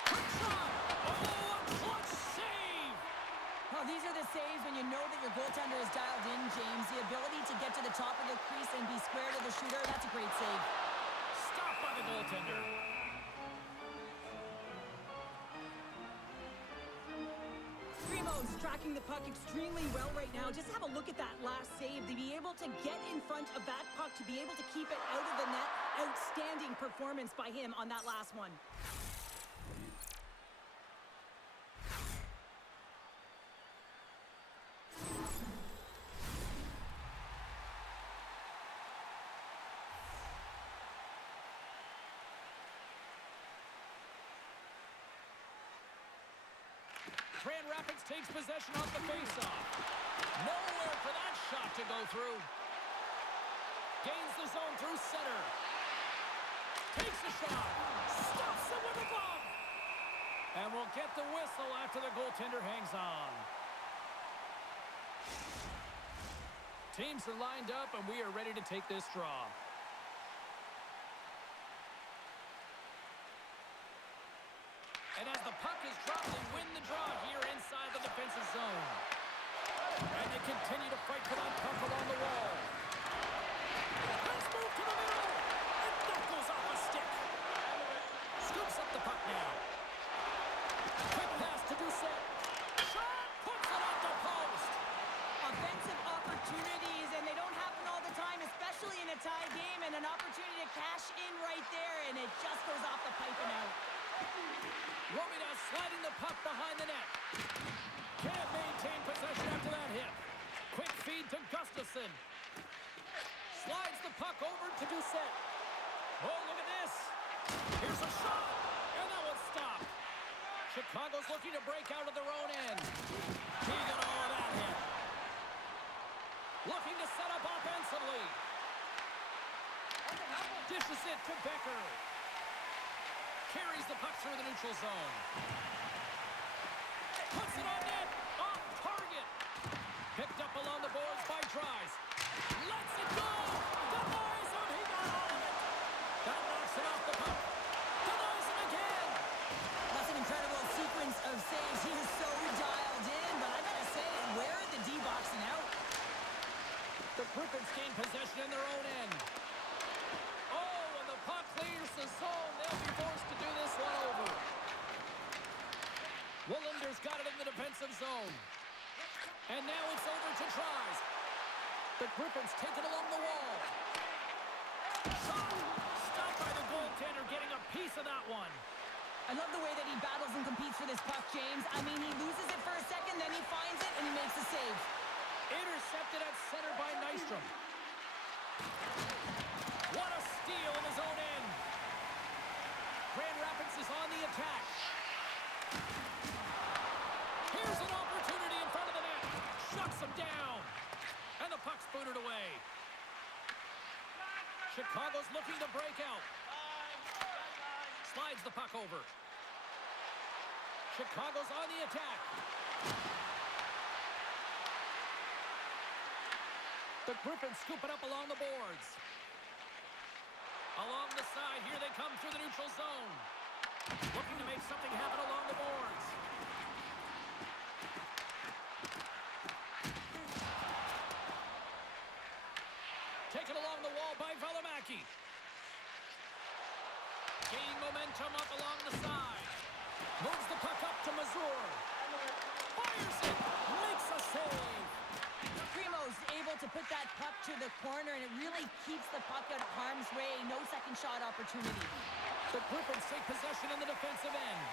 Quick shot! Oh, a clutch save! Well, these are the saves when you know that your goaltender is dialed in, James. The ability to get to the top of the crease and be square to the shooter, that's a great save. Stopped by the goaltender. Primo's tracking the puck extremely well right now. Just have a look at that last save. To be able to get in front of that puck, to be able to keep it out of the net, outstanding performance by him on that last one. Grand Rapids takes possession off the faceoff. Nowhere for that shot to go through. Gains the zone through center. Takes the shot. Stops it with a bump. And we'll get the whistle after the goaltender hangs on. Teams are lined up, and we are ready to take this draw. And as the puck is dropped, they win the draw here inside the defensive zone. And they continue to fight for that puck along the wall. Nice move to the middle. And that goes off a stick. Scoops up the puck now. Quick pass to Doucette. Shot! Puts it at the post. Offensive opportunities, and they don't happen all the time, especially in a tie game, and an opportunity to cash in right there, and it just goes off the pipe and out. Romita sliding the puck behind the net. Can't maintain possession after that hit. Quick feed to Gustafsson. Slides the puck over to Doucette. Oh, look at this. Here's a shot, and that one's stopped. Chicago's looking to break out of their own end. Keegan, all that hit. Looking to set up offensively. Dishes it to Becker. Carries the puck through the neutral zone. Puts it on net. Off target. Picked up along the boards by Dries. Lets it go. Denies him. He got all of it. That knocks it off the puck. Denies him again. That's an incredible sequence of saves. He is so dialed in, but I gotta say, where are the D-boxing out? The Griffins gain possession in their own end. Oh, and the puck clears the zone. They'll be forced to do this one over. Wallender's got it in the defensive zone. And now it's over to Dries. The Griffins take it along the wall. Shot! Stopped by the goaltender, getting a piece of that one. I love the way that he battles and competes for this puck, James. I mean, he loses it for a second, then he finds it, and he makes a save. Intercepted at center by Nystrom. What a steal in his own end. Grand Rapids is on the attack. Here's an opportunity in front of the net. Shuts him down. And the puck's booted away. Chicago's looking to break out. Slides the puck over. Chicago's on the attack. The Griffins scoop it up along the boards. Along the side, here they come through the neutral zone. Looking to make something happen along the boards. Taken along the wall by Valimaki. Gaining momentum up along the side. Moves the puck up to Mazur. Fires it. Makes a save. Primo's able to put that puck to the corner, and it really keeps the puck out of harm's way. No second shot opportunity. The Griffins take possession in the defensive end.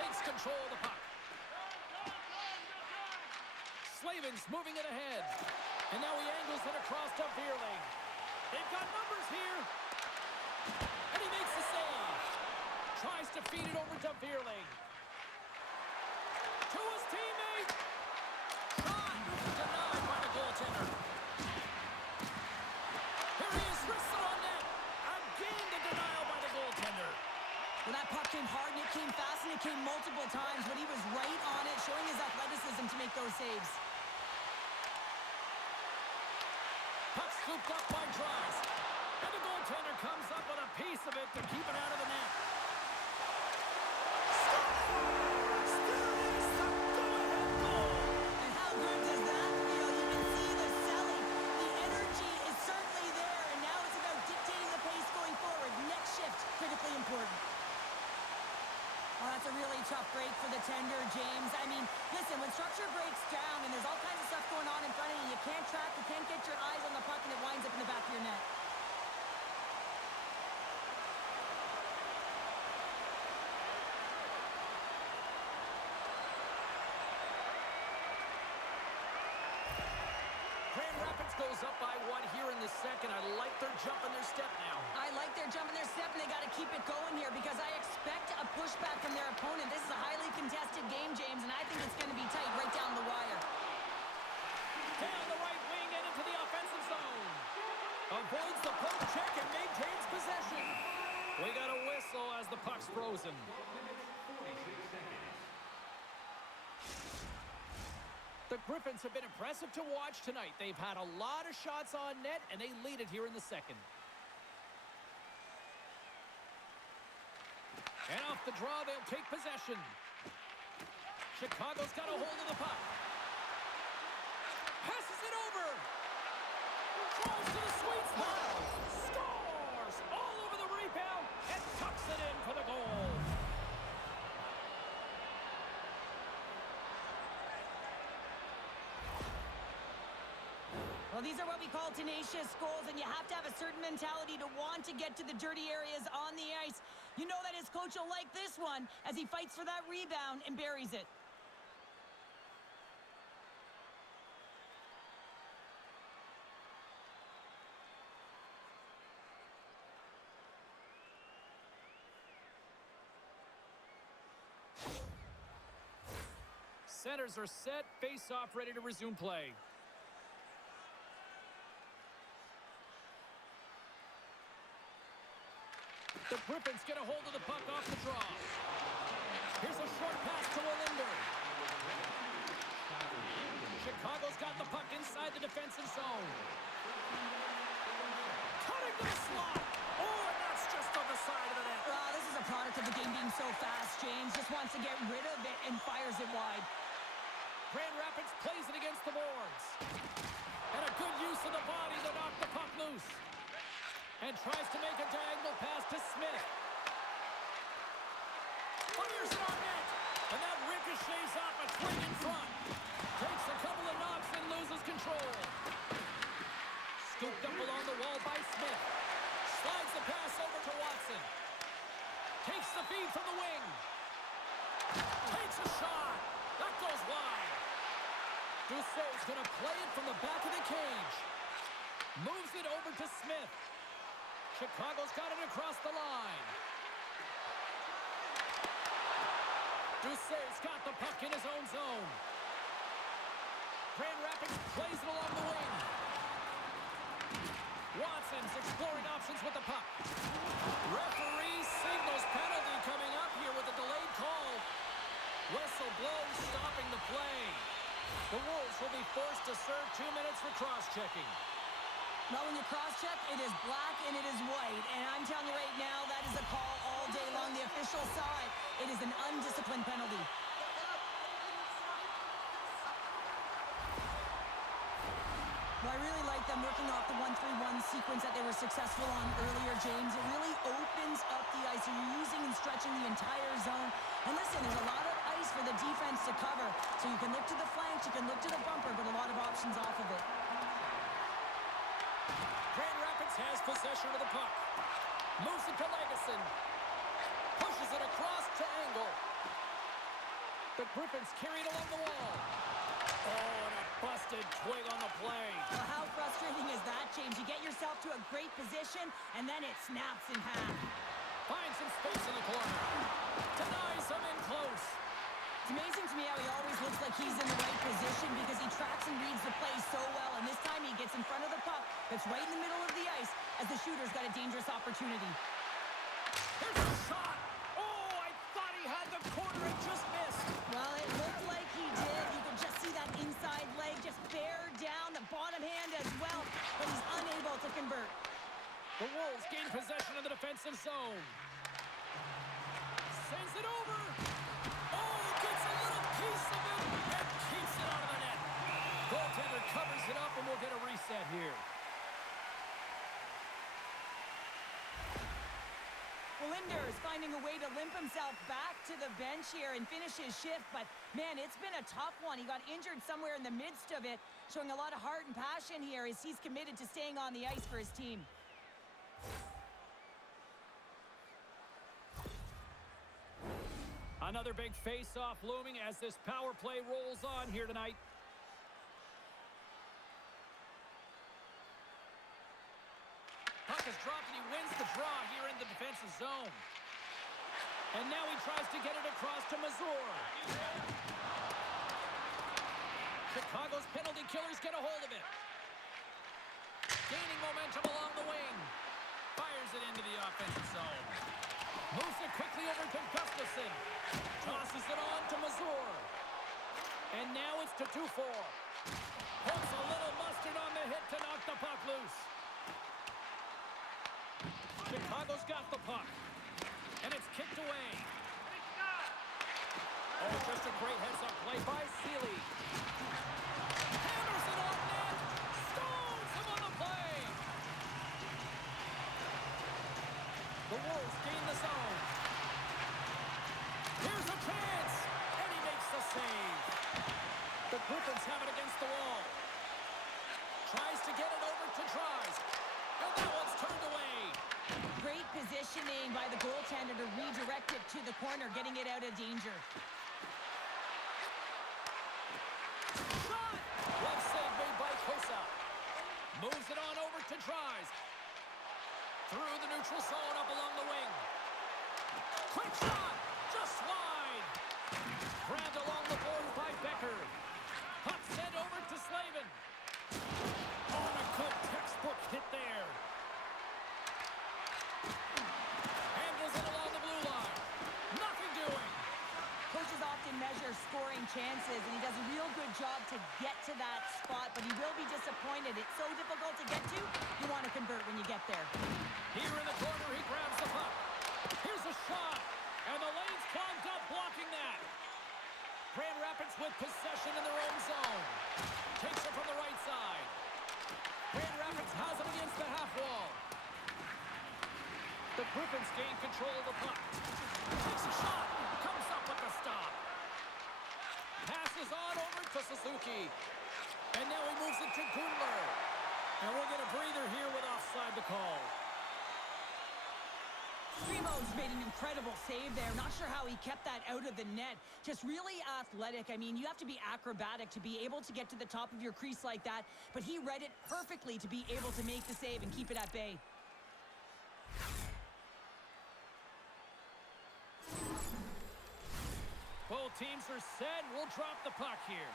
Takes control of the puck. Slavin's moving it ahead. And now he angles it across to Vierling. They've got numbers here. And he makes the save. Tries to feed it over to Vierling. To his teammate. Shot denied by the goaltender. Here he is, wristed on net. Again, the denial by the goaltender. Well, that puck came hard, and it came fast, and it came multiple times, but he was right on it, showing his athleticism to make those saves. Puck scooped up by Dries. And the goaltender comes up with a piece of it to keep it out of the net. And how good does that feel? You can see the selling. The energy is certainly there, and now it's about dictating the pace going forward. Next shift, critically important. Oh, that's a really tough break for the tender, James. I mean, listen, when structure breaks down and there's all kinds of stuff going on in front of you, you can't track, you can't get your eyes on the puck, and it winds up in the back of your net. Grand Rapids goes up by one here in the second. I like their jump and their step now. I like their jump and their step, and they got to keep it going here because I expect a pushback from their opponent. This is a highly contested game, James, and I think it's going to be tight right down the wire. Down the right wing and into the offensive zone. Avoids the poke check and maintains possession. We got a whistle as the puck's frozen. The Griffins have been impressive to watch tonight. They've had a lot of shots on net, and they lead it here in the second. And off the draw, they'll take possession. Chicago's got a hold of the puck. Passes it over. Drives to the sweet spot. Scores all over the rebound and tucks it in for the goal. Well, these are what we call tenacious goals, and you have to have a certain mentality to want to get to the dirty areas on the ice. You know that his coach will like this one as he fights for that rebound and buries it. Centers are set, face-off ready to resume play. The Griffins get a hold of the puck off the draw. Here's a short pass to Wallinder. Chicago's got the puck inside the defensive zone. Cutting to the slot. Oh, and that's just on the side of the net. This is a product of the game being so fast. James just wants to get rid of it and fires it wide. Grand Rapids plays it against the boards. And a good use of the body to knock the puck loose. And tries to make a diagonal pass to Smith. Fires it on net. And that ricochets off a twig in front. Takes a couple of knocks and loses control. Scooped up along the wall by Smith. Slides the pass over to Watson. Takes the feed from the wing. Takes a shot. That goes wide. Dussault's going to play it from the back of the cage. Moves it over to Smith. Chicago's got it across the line. Dussault's got the puck in his own zone. Grand Rapids plays it along the wing. Watson's exploring options with the puck. Referee signals penalty coming up here with a delayed call. Whistle blows, stopping the play. The Wolves will be forced to serve 2 minutes for cross-checking. Well, when you cross-check, it is black and it is white. And I'm telling you right now, that is a call all day long. The official saw it. It is an undisciplined penalty. Well, I really like them working off the 1-3-1 sequence that they were successful on earlier, James. It really opens up the ice. You're using and stretching the entire zone. And listen, there's a lot of ice for the defense to cover. So you can look to the flanks, you can look to the bumper, but a lot of options off of it. Grand Rapids has possession of the puck. Moves it to Legason. Pushes it across to Angle. The Griffins carry it along the wall. Oh, and a busted twig on the play. Well, how frustrating is that, James? You get yourself to a great position, and then it snaps in half. Finds some space in the corner. Denies him in close. It's amazing to me how he always looks like he's in the right position because he tracks and reads the play so well, and this time he gets in front of the puck that's right in the middle of the ice as the shooter's got a dangerous opportunity. Here's a shot. Oh, I thought he had the corner and just missed. Well, it looked like he did. You could just see that inside leg just bear down, the bottom hand as well, but he's unable to convert. The Wolves gain possession of the defensive zone. Sends it over. Oh, gets a little piece of it and keeps it out of the net. Goaltender covers it up and we'll get a reset here. Wallinder is finding a way to limp himself back to the bench here and finish his shift, but man, it's been a tough one. He got injured somewhere in the midst of it, showing a lot of heart and passion here as he's committed to staying on the ice for his team. Another big face-off looming as this power play rolls on here tonight. Puck is dropped and he wins the draw here in the defensive zone. And now he tries to get it across to Mazur. Chicago's penalty killers get a hold of it. Gaining momentum along the wing. Fires it into the offensive zone. Moves it quickly over to Gustafson. Tosses it on to Mazur. And now it's to 2-4. Pumps a little mustard on the hit to knock the puck loose. Chicago's got the puck. And it's kicked away. Oh, just a great heads-up play by Seeley. Hammers it on net. Stones him on the play. The Wolves gain the zone. Here's a chance. And he makes the save. The Griffins have it against the wall. Tries to get it over to Tries. And that one's turned away. Great positioning by the goaltender to redirect it to the corner, getting it out of danger. Shot! Glove save made by Kosa. Moves it on over to Tries. Through the neutral zone up along the wing. Quick shot! Just wide. Grabbed along the boards by Becker. Puck sent over to Slavin. On a good textbook hit there. Handles it along the blue line. Nothing doing. Coaches often measure scoring chances, and he does a real good job to get to that spot, but he will be disappointed. It's so difficult to get to, you want to convert when you get there. Here in the corner, he grabs the puck. Here's a shot, and the lane's clogged up blocking that. Grand Rapids with possession in their own zone. Takes it from the right side. Grand Rapids has it against the half wall. The Griffins gain control of the puck. Takes a shot. Comes up with the stop. Passes on over to Suzuki. And now he moves it to Gundler. And we'll get a breather here with offside the call. Primo's made an incredible save there. Not sure how he kept that out of the net. Just really athletic. I mean, you have to be acrobatic to be able to get to the top of your crease like that. But he read it perfectly to be able to make the save and keep it at bay. Both teams are set. We'll drop the puck here.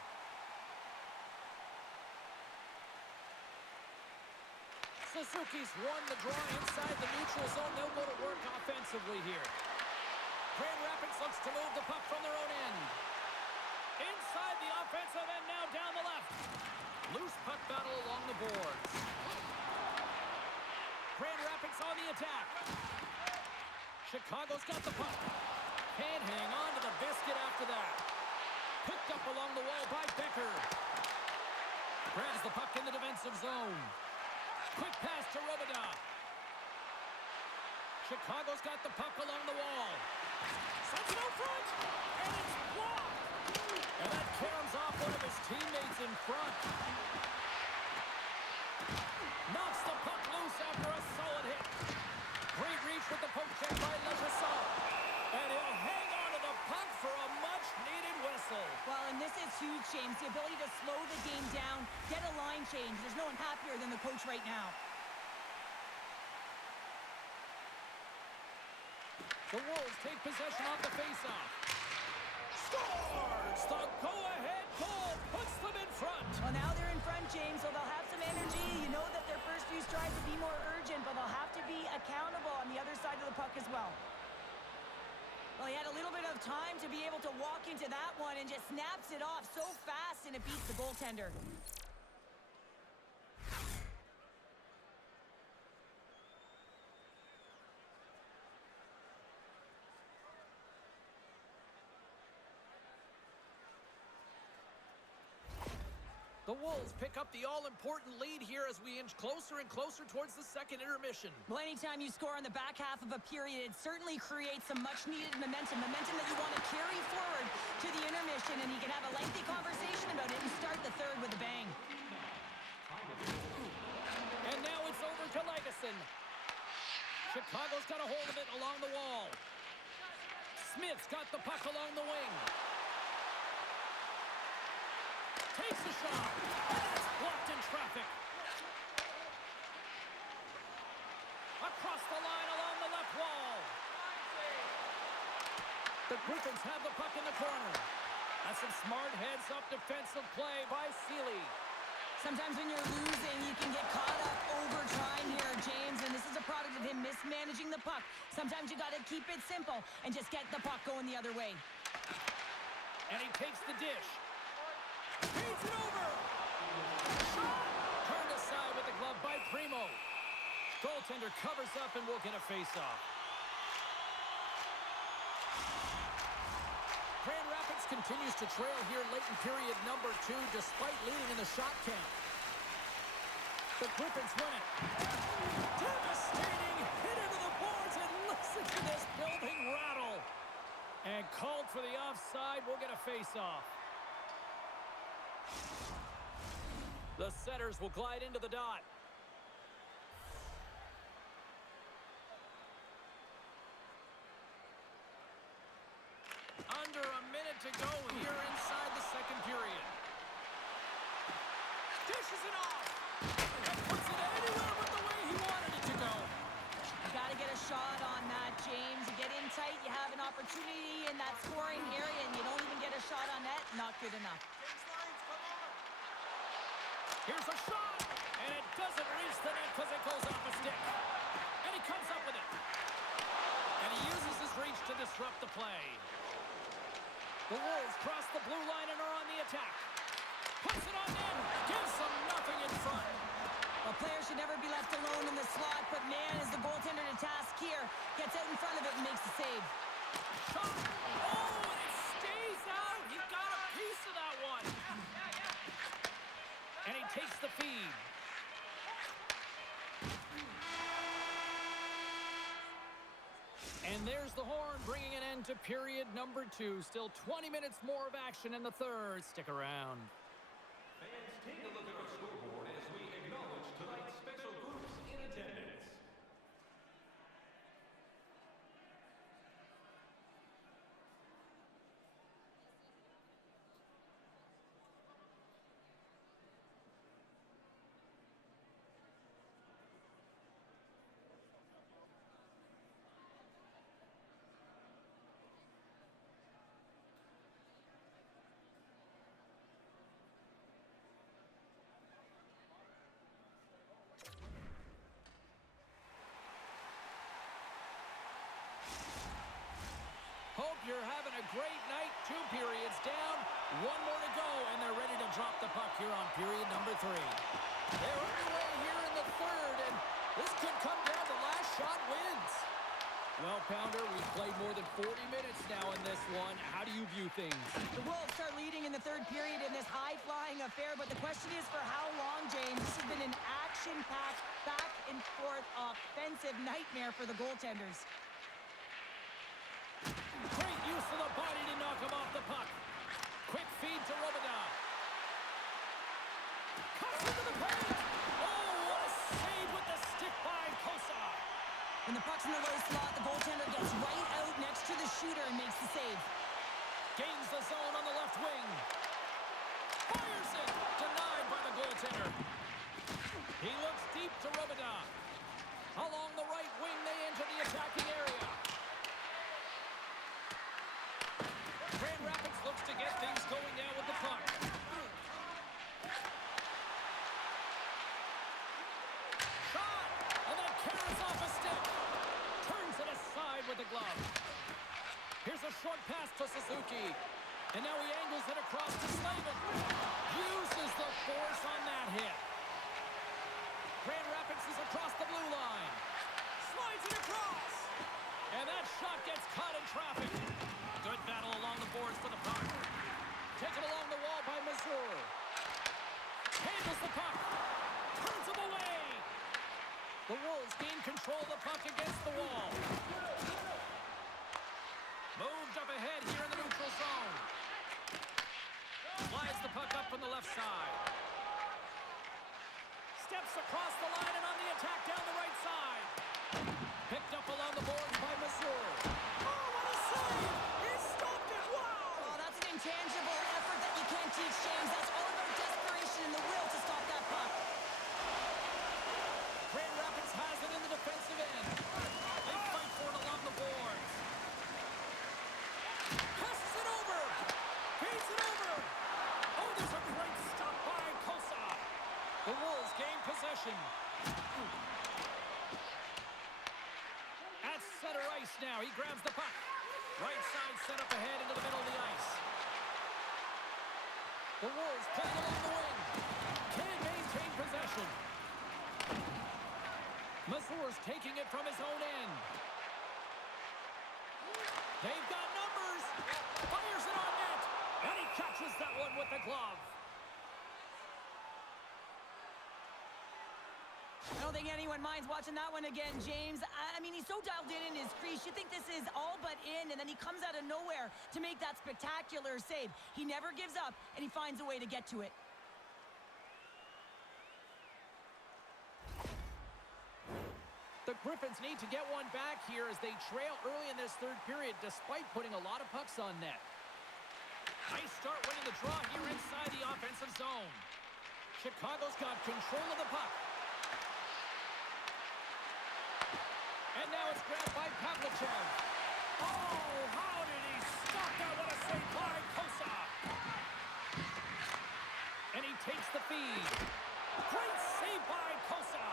Suzuki's won the draw inside the neutral zone. They'll go to work offensively here. Grand Rapids looks to move the puck from their own end. Inside the offensive end now down the left. Loose puck battle along the boards. Grand Rapids on the attack. Chicago's got the puck. Can't hang on to the biscuit after that. Picked up along the wall by Becker. Grabs the puck in the defensive zone. Quick pass to Robida. Chicago's got the puck along the wall. Sends it out front. And it's blocked. And that caroms off one of his teammates in front. Knocks the puck loose after a solid hit. Great reach with the poke check by Legasol. And he'll hang on to the puck for a much-needed whistle. Well, and this is huge, James. The ability to slow the game down, get a line change. There's no one happier than the coach right now. The Wolves take possession off the faceoff. Scores! The go-ahead goal puts them in front. Well, now they're in front, James, so they'll have some energy. You know that their first few strides will be more urgent, but they'll have to be accountable on the other side of the puck as well. Well, he had a little bit of time to be able to walk into that one and just snaps it off so fast, and it beats the goaltender. The Wolves pick up the all-important lead here as we inch closer and closer towards the second intermission. Well, anytime you score on the back half of a period, it certainly creates some much-needed momentum that you want to carry forward to the intermission, and you can have a lengthy conversation about it and start the third with a bang. And now it's over to Legason. Chicago's got a hold of it along the wall. Smith's got the puck along the wing. Takes a shot. That's blocked in traffic. Across the line along the left wall. The Griffins have the puck in the corner. That's some smart heads-up defensive play by Seeley. Sometimes when you're losing, you can get caught up over trying here, James, and this is a product of him mismanaging the puck. Sometimes you got to keep it simple and just get the puck going the other way. And he takes the dish. Feeds it over. Shot! Turned aside with the glove by Primo. Goaltender covers up and will get a face-off. continues to trail here late in period number 2, despite leading in the shot count. The Griffins win it. Devastating hit into the boards, and listen to this building rattle. And called for the offside. We'll get a face-off. The setters will glide into the dot. Under a minute to go here inside the second period. Dishes it off. And puts it anywhere but the way he wanted it to go. You got to get a shot on that, James. You get in tight, you have an opportunity in that scoring area, and you don't even get a shot on net. Not good enough. Here's a shot, and it doesn't reach the net because it goes off a stick. And he comes up with it. And he uses his reach to disrupt the play. The Wolves cross the blue line and are on the attack. Puts it on in, gives them nothing in front. A player should never be left alone in the slot, but man, is the goaltender to task here. Gets out in front of it and makes the save. Shot. Oh, and it stays out. He got a piece of that one. And he takes the feed. And there's the horn, bringing an end to period number 2. Still 20 minutes more of action in the third. Stick around. Fans, take a look at our scoreboard as we acknowledge tonight's special groups in attendance. Hope you're having a great night. 2 periods down, 1 more to go, and they're ready to drop the puck here on period number 3. They're underway here in the third, and this could come down to last shot wins. Well, Pounder, we've played more than 40 minutes now in this one. How do you view things? The Wolves start leading in the third period in this high-flying affair, but the question is for how long, James? This has been an action-packed, back-and-forth offensive nightmare for the goaltenders. Great use of the body to knock him off the puck. Quick feed to Robida. Cuts into the paint. Oh, what a save with the stick by Kosa. When the puck's in the low slot, the goaltender gets right out next to the shooter and makes the save. Gains the zone on the left wing. Fires it. Denied by the goaltender. He looks deep to Robida. Along the right wing, they enter the attacking area. Grand Rapids looks to get things going now with the puck. Shot! And then carries off a stick. Turns it aside with the glove. Here's a short pass to Suzuki. And now he angles it across to Slavin. Uses the force on that hit. Grand Rapids is across the blue line. Slides it across. And that shot gets caught in traffic. Good battle along the boards for the puck. Taken along the wall by Mazur. Handles the puck. Turns him away. The Wolves gain control of the puck against the wall. Moved up ahead here in the neutral zone. Slides the puck up from the left side. Steps across the line and on the attack down the right side. Picked up along the boards by Mazur. Oh, what a save! He stopped it! Wow! Oh, that's an intangible effort that you can't teach, James. That's all about desperation and the will to stop that puck. Grand Rapids has it in the defensive end. They fight for it along the boards. Passes it over. Feeds it over. Oh, there's a great stop by Kosa. The Wolves gain possession. At center ice now. He grabs the puck. Right side set up ahead into the middle of the ice. The Wolves play along the wing. Can't maintain possession. Mazur's taking it from his own end. They've got numbers. Fires it on net. Catches that one with the glove. I don't think anyone minds watching that one again, James. I mean, he's so dialed in his crease. You think this is all but in, and then he comes out of nowhere to make that spectacular save. He never gives up, and he finds a way to get to it. The Griffins need to get one back here as they trail early in this third period, despite putting a lot of pucks on net. Nice start winning the draw here inside the offensive zone. Chicago's got control of the puck. And now it's grabbed by Pavlichev. Oh, how did he stop that? What a save by Kosa. And he takes the feed. Great save by Kosa.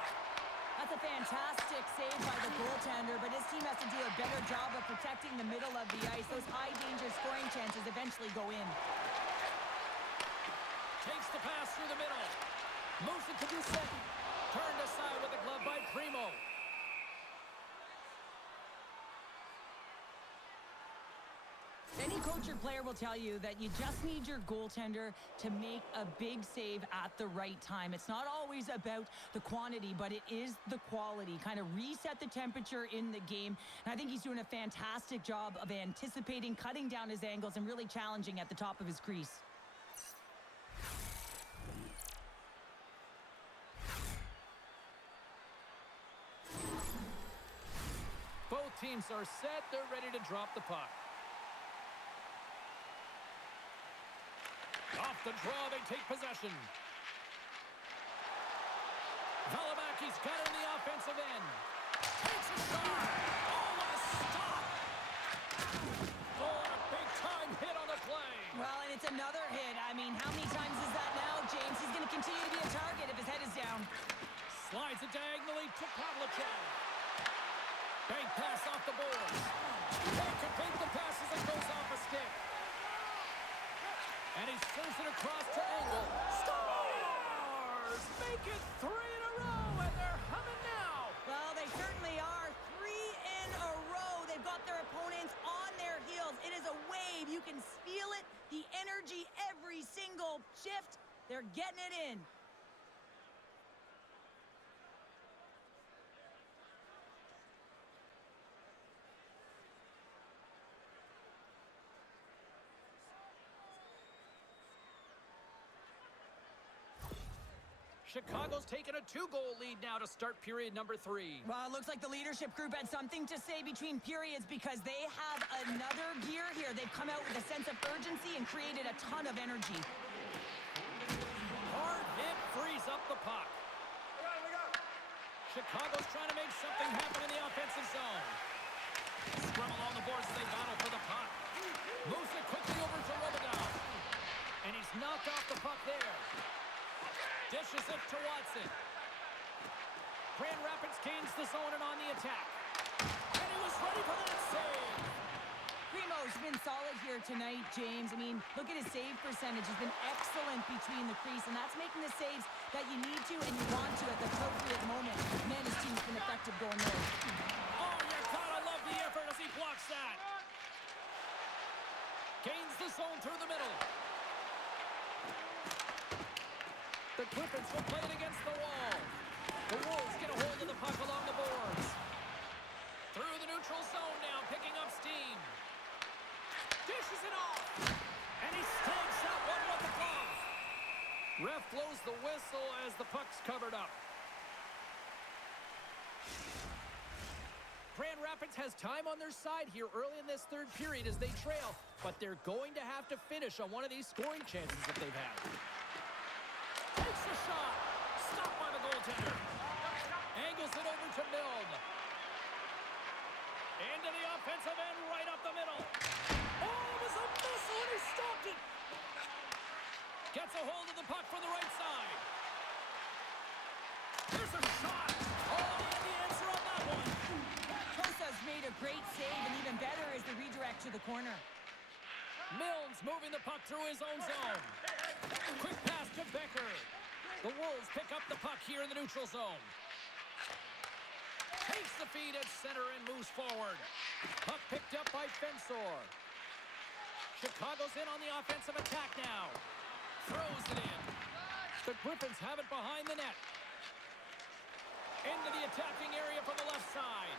That's a fantastic save by the goaltender, but his team has to do a better job of protecting the middle of the ice. Those high-danger scoring chances eventually go in. Takes the pass through the middle. Moves it to Giuseppe. Turned aside with the glove by Primo. Any coach or player will tell you that you just need your goaltender to make a big save at the right time. It's not always about the quantity, but it is the quality. Kind of reset the temperature in the game. And I think he's doing a fantastic job of anticipating, cutting down his angles, and really challenging at the top of his crease. Both teams are set. They're ready to drop the puck. Off the draw, they take possession. Valimaki's got it in the offensive end. Takes a shot. Oh, what a stop. Oh, what a big-time hit on the play. Well, and it's another hit. I mean, how many times is that now, James? He's going to continue to be a target if his head is down. Slides it diagonally to Pavlichev. Bank pass off the boards. Can't complete the pass as it goes off a stick. And he serves it across to Angle. Scores! Make it 3 in a row, and they're humming now. Well, they certainly are. 3 in a row. They've got their opponents on their heels. It is a wave. You can feel it. The energy every single shift. They're getting it in. Chicago's taken a 2-goal lead now to start period number 3. Well, it looks like the leadership group had something to say between periods because they have another gear here. They've come out with a sense of urgency and created a ton of energy. Hard hit frees up the puck. Chicago's trying to make something happen in the offensive zone. Scrum along the boards as they battle for the puck. Moves it quickly over to Robidoux. And he's knocked off the puck there. Dishes it to Watson. Grand Rapids gains the zone and on the attack. And he was ready for that save. Primo's been solid here tonight, James. I mean, look at his save percentage. He's been excellent between the crease, and that's making the saves that you need to and you want to at the appropriate moment. Man, his team's been effective going there. Oh, you gotta love the effort as he blocks that. Gains the zone through the middle. The Griffins will play it against the wall. The Wolves get a hold of the puck along the boards. Through the neutral zone now, picking up steam. Dishes it off. And he snags that one with the glove. Ref blows the whistle as the puck's covered up. Grand Rapids has time on their side here early in this third period as they trail, but they're going to have to finish on one of these scoring chances that they've had. Takes a shot. Stopped by the goaltender. Angles it over to Milne. Into the offensive end, right up the middle. Oh, it was a missile, and he stopped it. Gets a hold of the puck from the right side. There's a shot. Oh, and the answer on that one. Kosa's made a great save, and even better is the redirect to the corner. Milne's moving the puck through his own zone. Quick pass to Becker. The Wolves pick up the puck here in the neutral zone. Takes the feed at center and moves forward. Puck picked up by Fensor. Chicago's in on the offensive attack now. Throws it in. The Griffins have it behind the net. Into the attacking area from the left side.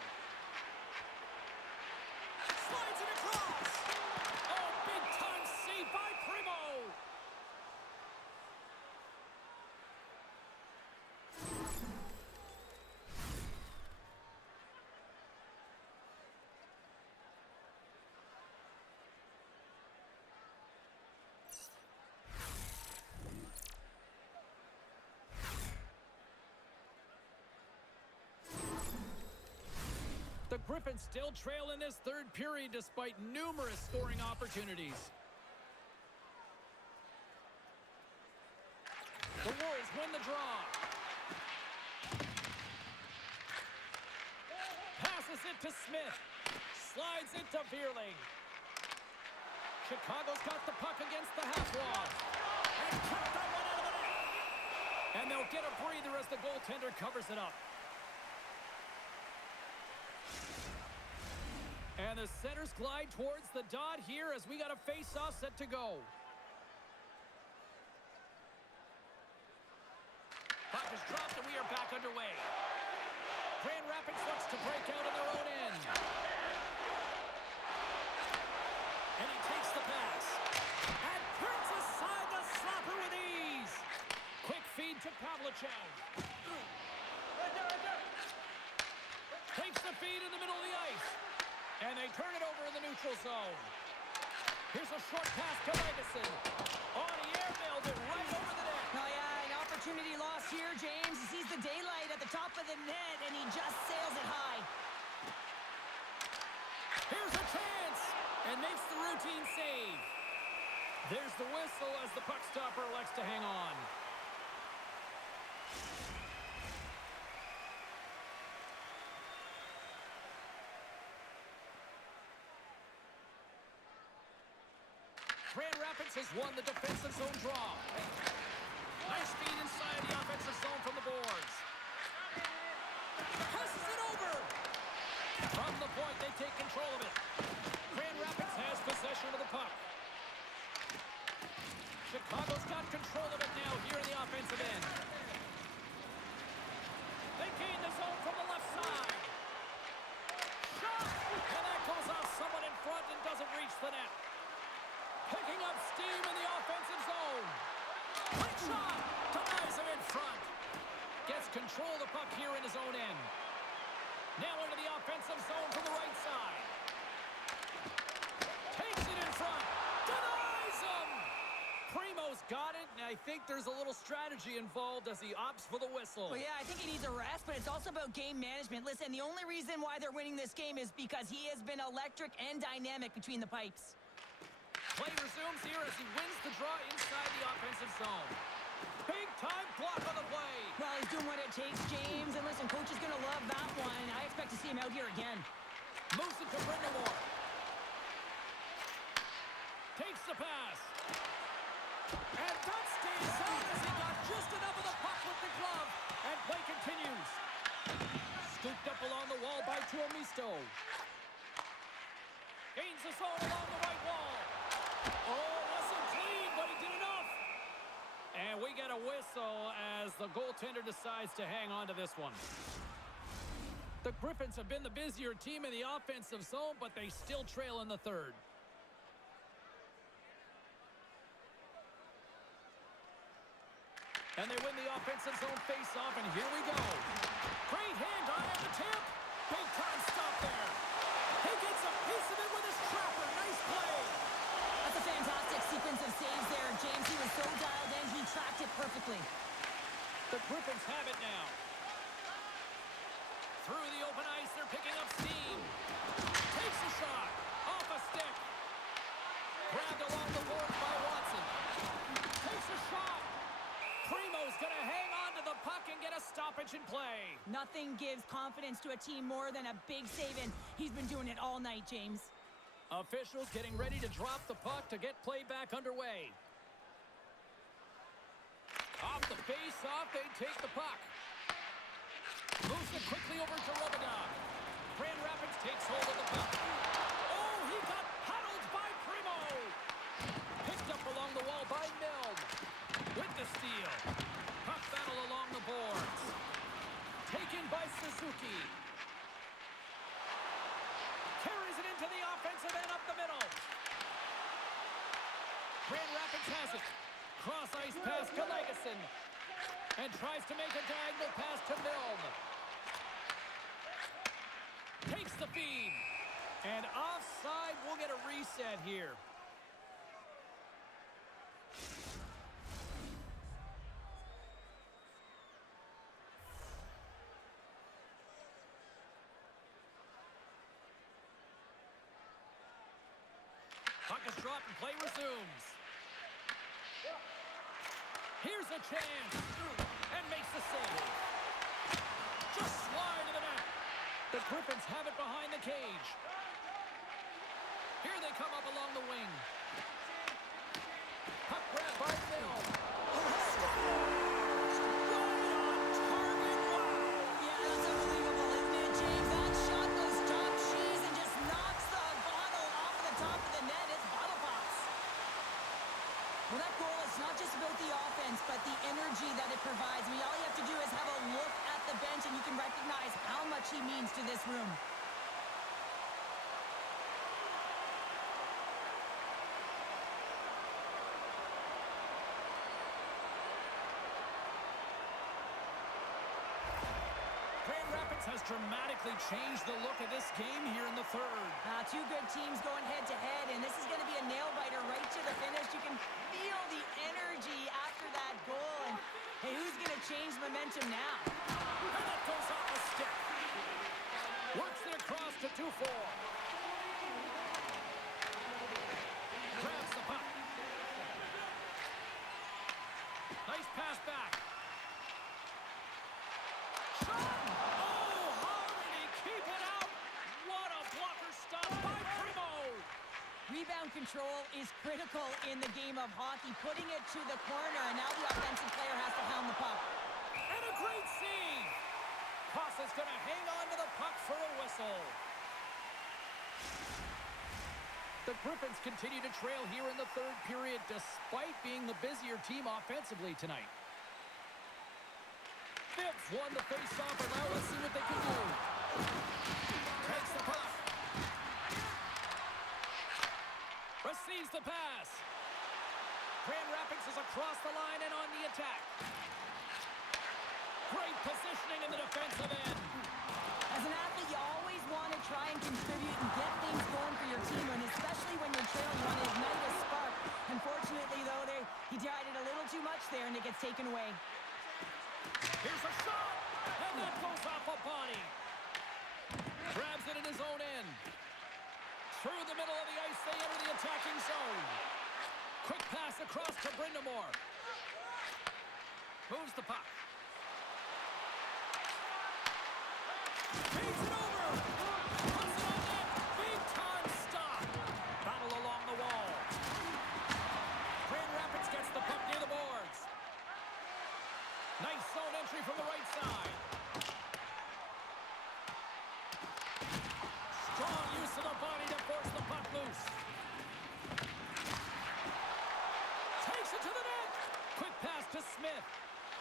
Slides it across. Oh, big time save by Primo. The Griffins still trail in this third period despite numerous scoring opportunities. The Wolves win the draw. Passes it to Smith. Slides it to Vierling. Chicago's got the puck against the half wall. And kept that one out of the net. And they'll get a breather as the goaltender covers it up. And the centers glide towards the dot here as we got a face-off set to go. Puck is dropped and we are back underway. Grand Rapids looks to break out in their own end. And he takes the pass. And turns aside the slapper with ease. Quick feed to Pavlychev. Takes the feed in the middle of the ice. And they turn it over in the neutral zone. Here's a short pass to Legason. On the air, nailed it right over the net. Oh, yeah, an opportunity lost here, James. He sees the daylight at the top of the net, and he just sails it high. Here's a chance, and makes the routine save. There's the whistle as the puck stopper elects to hang on. Grand Rapids has won the defensive zone draw. Nice feed inside the offensive zone from the boards. Passes it over. From the point, they take control of it. Grand Rapids has possession of the puck. Chicago's got control of it now here in the offensive end. They gain the zone from the left side. Shot! And that goes off someone in front and doesn't reach the net. Picking up steam in the offensive zone. Quick shot. Denies him in front. Gets control of the puck here in his own end. Now into the offensive zone from the right side. Takes it in front. Denies him. Primo's got it, and I think there's a little strategy involved as he opts for the whistle. Well, yeah, I think he needs a rest, but it's also about game management. Listen, the only reason why they're winning this game is because he has been electric and dynamic between the pipes. Play resumes here as he wins the draw inside the offensive zone. Big time block on the play. Well, he's doing what it takes, James. And listen, coach is going to love that one. I expect to see him out here again. Moves it to Brindamore. Takes the pass. And that stays out as he got just enough of the puck with the glove. And play continues. Scooped up along the wall by Tuomisto. Gains the zone along the right wall. Oh, wasn't clean, but he did enough. And we get a whistle as the goaltender decides to hang on to this one. The Griffins have been the busier team in the offensive zone, but they still trail in the third. And they win the offensive zone face-off, and here we go. Great hand-eye at the tip. Big time stop there. He gets a piece of it with his trapper. Nice play. That's a fantastic sequence of saves there, James. He was so dialed in, he tracked it perfectly. The Griffins have it now. Through the open ice, they're picking up steam. Takes a shot. Off a stick. Grabbed along the boards by Watson. Takes a shot. Primo's going to hang on to the puck and get a stoppage in play. Nothing gives confidence to a team more than a big save, and he's been doing it all night, James. Officials getting ready to drop the puck to get play back underway. Off the face-off, they take the puck. Moves it quickly over to Robidas. Grand Rapids takes hold of the puck. Oh, he got paddled by Primo. Suzuki. Carries it into the offensive end up the middle. Grand Rapids has it. Cross ice pass to Legason. And tries to make a diagonal pass to Milne. Takes the feed. And offside, we'll get a reset here. Puck is dropped and play resumes. Here's a chance. And makes the save. Just slide to the net. The Griffins have it behind the cage. Here they come up along the wing. Puck grab by Milne. Yeah, that's unbelievable, isn't it, James? That shot goes top cheese and just knocks the bottle off the top of the net. It's bottle pops. Well, that goal is not just about the offense, but the energy that it provides. I mean, all you have to do is have a look at the bench, and you can recognize how much he means to this room. Grand Rapids has dramatically changed the look of this game here in the third. Two good teams going head-to-head, and this is going to be a nail-biter right to the finish. You can feel the energy after that goal, and hey, who's going to change momentum now? And that goes off a stick. Works it across to 2-4. Grabs the puck. Nice pass back. Shot! Oh, how did he keep it out? What a blocker stop by Primo! Rebound control is critical in the game of hockey, putting it to the corner, and now the offensive player has to hound the puck. And a great save! Kosa's going to hang on to the puck for a whistle. The Griffins continue to trail here in the third period despite being the busier team offensively tonight. Phipps won the face-off, and now let's see what they can do. Takes the puck. Receives the pass. Grand Rapids is across the line and on the attack. Great positioning in the defensive end. As an athlete, you always want to try and contribute and get things going for your team, and especially when you're trailing, you want to ignite a spark. Unfortunately, though, he tried it a little too much there, and it gets taken away. Here's a shot, and that goes off a body. Grabs it in his own end. Through the middle of the ice, they enter the attacking zone. Quick pass across to Brindamore. Moves the puck. Feeds it over. Puts it on net. Big time stop. Battle along the wall. Grand Rapids gets the puck near the boards. Nice zone entry from the right side. Strong use of the body to force the puck loose. Takes it to the net. Quick pass to Smith.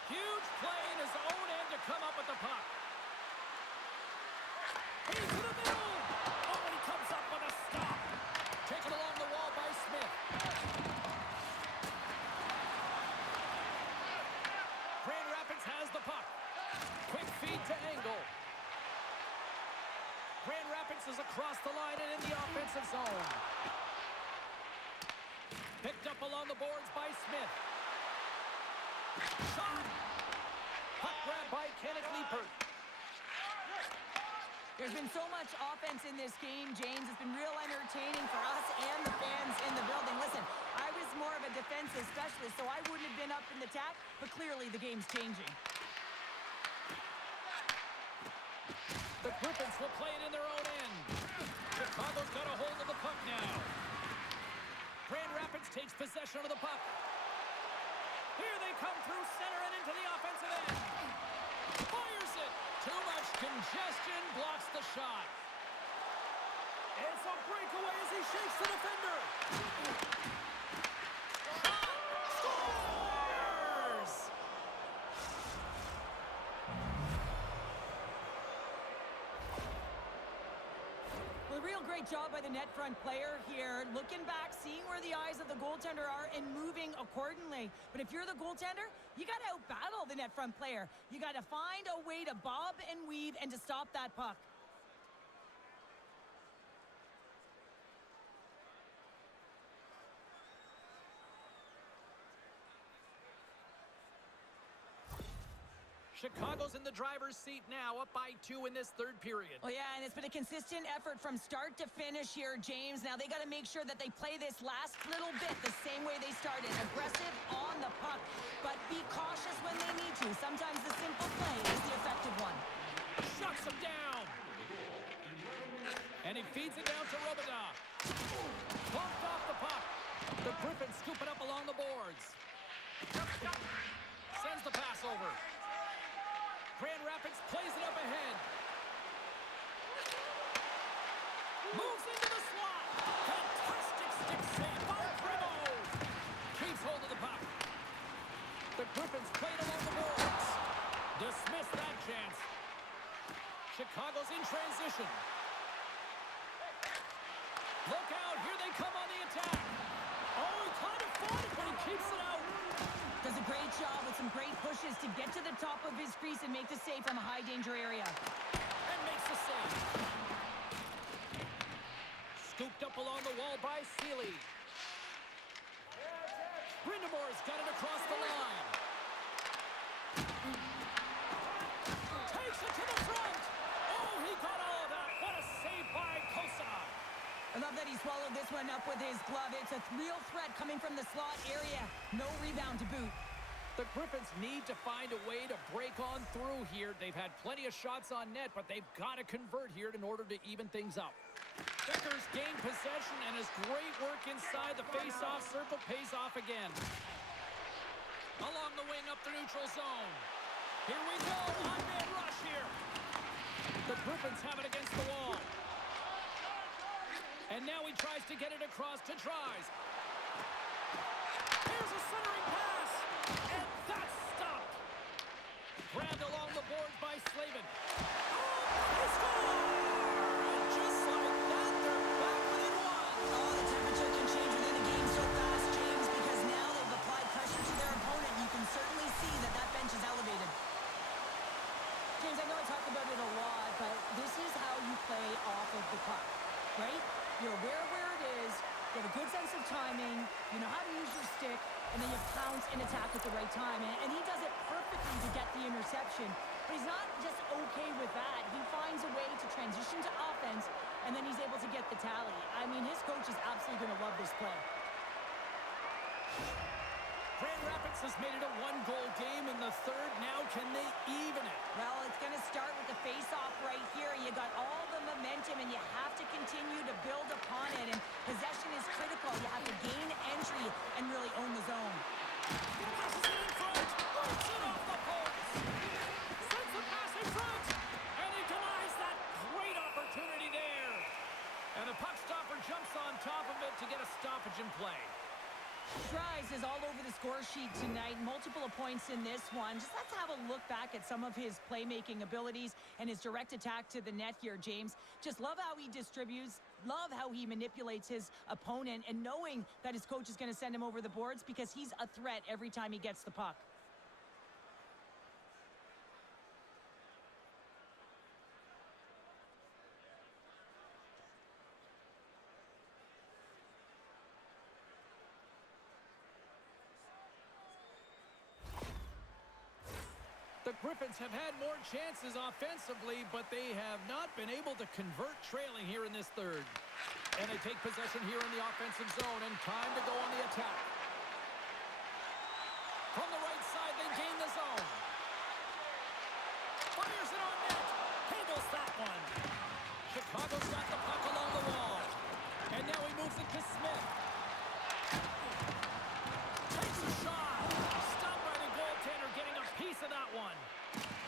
Huge play in his own end to come up with the puck. He's to the middle. Oh, and he comes up with a stop. Taken along the wall by Smith. Grand Rapids has the puck. Quick feed to Engel. Grand Rapids is across the line and in the offensive zone. Picked up along the boards by Smith. Shot. Puck grab by Kenneth Liepert. There's been so much offense in this game, James. It's been real entertaining for us and the fans in the building. Listen, I was more of a defensive specialist, so I wouldn't have been up in the attack, but clearly the game's changing. The Griffins will play it in their own end. Chicago's got a hold of the puck now. Grand Rapids takes possession of the puck. Here they come through center and into the offensive end. Fires it. Too much congestion blocks the shot. It's a breakaway as he shakes the defender. Scores! A real great job by the net front player here, looking back, seeing where the eyes of the goaltender are, and moving accordingly. But if you're the goaltender, you got to out-battle the net front player. You got to find a way to bob and weave and to stop that puck. Chicago's in the driver's seat now, up by 2 in this third period. Oh, yeah, and it's been a consistent effort from start to finish here, James. Now they got to make sure that they play this last little bit the same way they started. Aggressive on the puck, but be cautious when they need to. Sometimes the simple play is the effective one. Shuts him down. And he feeds it down to Robidas. Bumped off the puck. The Griffins scoop it up along the boards. Sends the pass over. Grand Rapids plays it up ahead. Moves into the slot. Fantastic stick save by Primo. Keeps hold of the puck. The Griffins play it along the boards. Dismiss that chance. Chicago's in transition. Look out, here they come on the attack. Oh, he kind of fought it, but he keeps it out. Does a great job with some great pushes to get to the top of his crease and make the save from a high-danger area. And makes the save. Scooped up along the wall by Seeley. Brindamore's got it across the line. Takes it to the front. Oh, he got all of that. What a save by Kosa. I love that he swallowed this one up with his glove. It's a real threat coming from the slot area. No rebound to boot. The Griffins need to find a way to break on through here. They've had plenty of shots on net, but they've got to convert here in order to even things up. Deckers gained possession, and his great work inside the face-off circle pays off again. Along the wing up the neutral zone. Here we go. On-man rush here. The Griffins have it against the wall. And now he tries to get it across to Tries. Here's a centering pass. And that's stopped. Grabbed along the boards by Slavin. Oh, he scored! And just like that, they're back within one. Oh, the temperature can change within a game so fast, James, because now they've applied pressure to their opponent. You can certainly see that that bench is elevated. James, I know I talk about it a lot, but this is how you play off of the puck, right? You're aware of where it is, you have a good sense of timing, you know how to use your stick, and then you pounce and attack at the right time. And he does it perfectly to get the interception, but he's not just okay with that. He finds a way to transition to offense, and then he's able to get the tally. I mean, his coach is absolutely going to love this play. Grand Rapids has made it a one-goal game in the third. Now can they even it? Well, it's going to start with the face-off right here. You got all the momentum, and you have to continue to build upon it. And possession is critical. You have to gain entry and really own the zone. Passes it in front. Works it off the post. Sends the pass in front. And he denies that great opportunity there. And the puck stopper jumps on top of it to get a stoppage in play. Tries is all over the score sheet tonight. Multiple points in this one. Just let's have a look back at some of his playmaking abilities and his direct attack to the net here, James. Just love how he distributes, love how he manipulates his opponent, and knowing that his coach is going to send him over the boards because he's a threat every time he gets the puck. The Griffins have had more chances offensively, but they have not been able to convert trailing here in this third. And they take possession here in the offensive zone, and time to go on the attack. From the right side, they gain the zone. Fires it on net. Handles that one. Chicago's got the puck along the wall. And now he moves it to Smith. Takes a shot. Stopped by the goaltender, getting a piece of that one.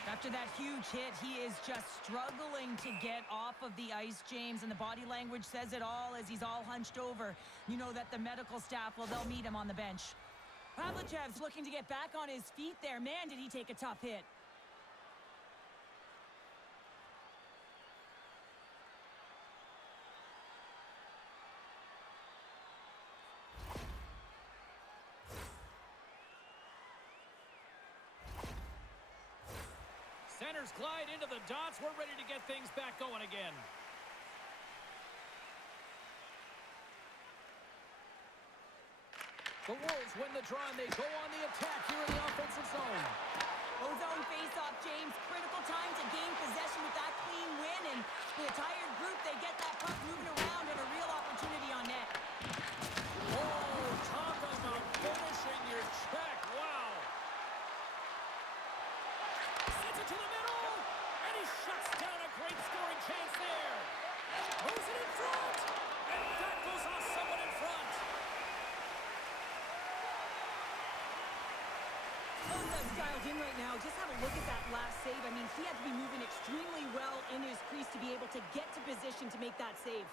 After that huge hit, he is just struggling to get off of the ice, James, and the body language says it all as he's all hunched over. You know that the medical staff, well, they'll meet him on the bench. Pavlichev's looking to get back on his feet there. Man, did he take a tough hit. Runners glide into the dots. We're ready to get things back going again. The Wolves win the draw, and they go on the attack here in the offensive zone. O-zone face-off, James. Critical time to gain possession with that clean win. And with a tired group, they get that puck moving around and a real opportunity on net. Oh, talk about finishing your check. Wow. Sends it to the middle, and he shuts down a great scoring chance there. Moves it in front, and that goes off someone in front. Ozo's dialed in right now. Just have a look at that last save. I mean, he had to be moving extremely well in his crease to be able to get to position to make that save.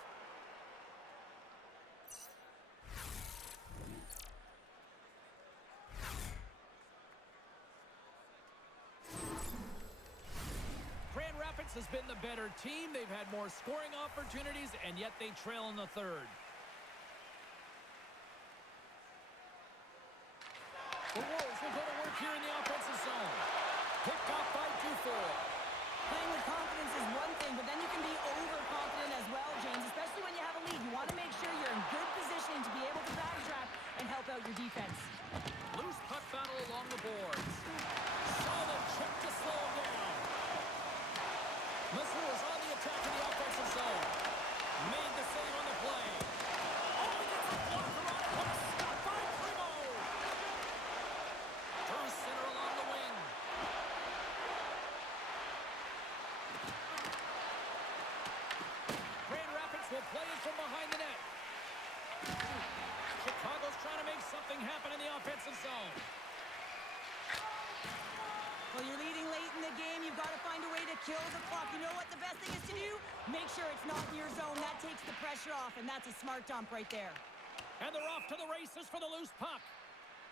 Grand Rapids has been the better team. They've had more scoring opportunities, and yet they trail in the third. The Wolves will go to work here in the offensive zone. Picked off by Dufour. Playing with confidence is one thing, but then you can be overconfident as well, James, especially when you have a lead. You want to make sure you're in good position to be able to backtrack and help out your defense. Loose puck battle along the boards. Solid chip to slow him down. Mazur is on the attack in the offensive zone. Made the save on the play. Oh, he gets a blocker on it. What a stop by Primo. Through center along the wing. Grand Rapids will play it from behind the net. Chicago's trying to make something happen in the offensive zone. Well, you're leading late in the game. You've got to find a way to kill the clock. You know what the best thing is to do? Make sure it's not in your zone. That takes the pressure off, and that's a smart dump right there. And they're off to the races for the loose puck.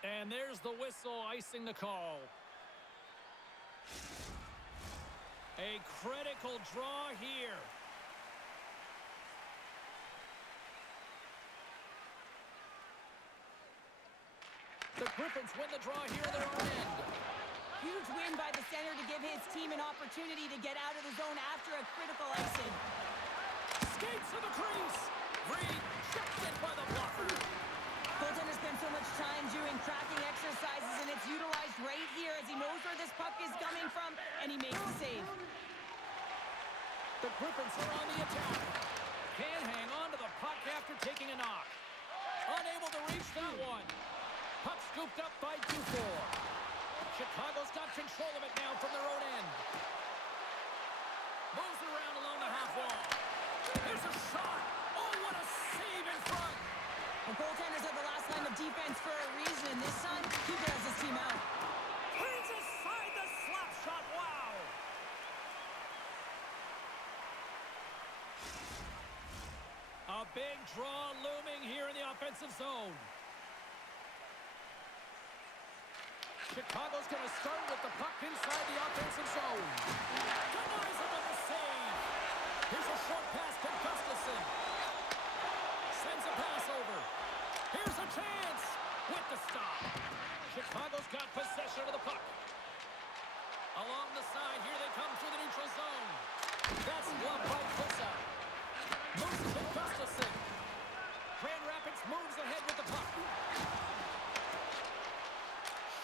And there's the whistle icing the call. A critical draw here. The Griffins win the draw here at their own end. Huge win by the center to give his team an opportunity to get out of the zone after a critical icing. Skates to the crease. Rejected by the blocker. Goaltender spent so much time doing cracking exercises, and it's utilized right here as he knows where this puck is coming from, and he makes the save. The Griffins are on the attack. Can't hang on to the puck after taking a knock. Unable to reach that one. Puck scooped up by Dufour. Chicago's got control of it now from their own end. Moves it around along the half wall. Here's a shot. Oh, what a save in front. The goaltenders are the last line of defense for a reason. This time, he bails his team out. Turns aside the slap shot. Wow. A big draw looming here in the offensive zone. Chicago's going to start with the puck inside the offensive zone. Denies him with the save. Here's a short pass to Gustafson. Sends a pass over. Here's a chance with the stop. Chicago's got possession of the puck. Along the side, here they come through the neutral zone. That's gloved by Kosa. Moves it to Gustafson. Grand Rapids moves ahead with the puck.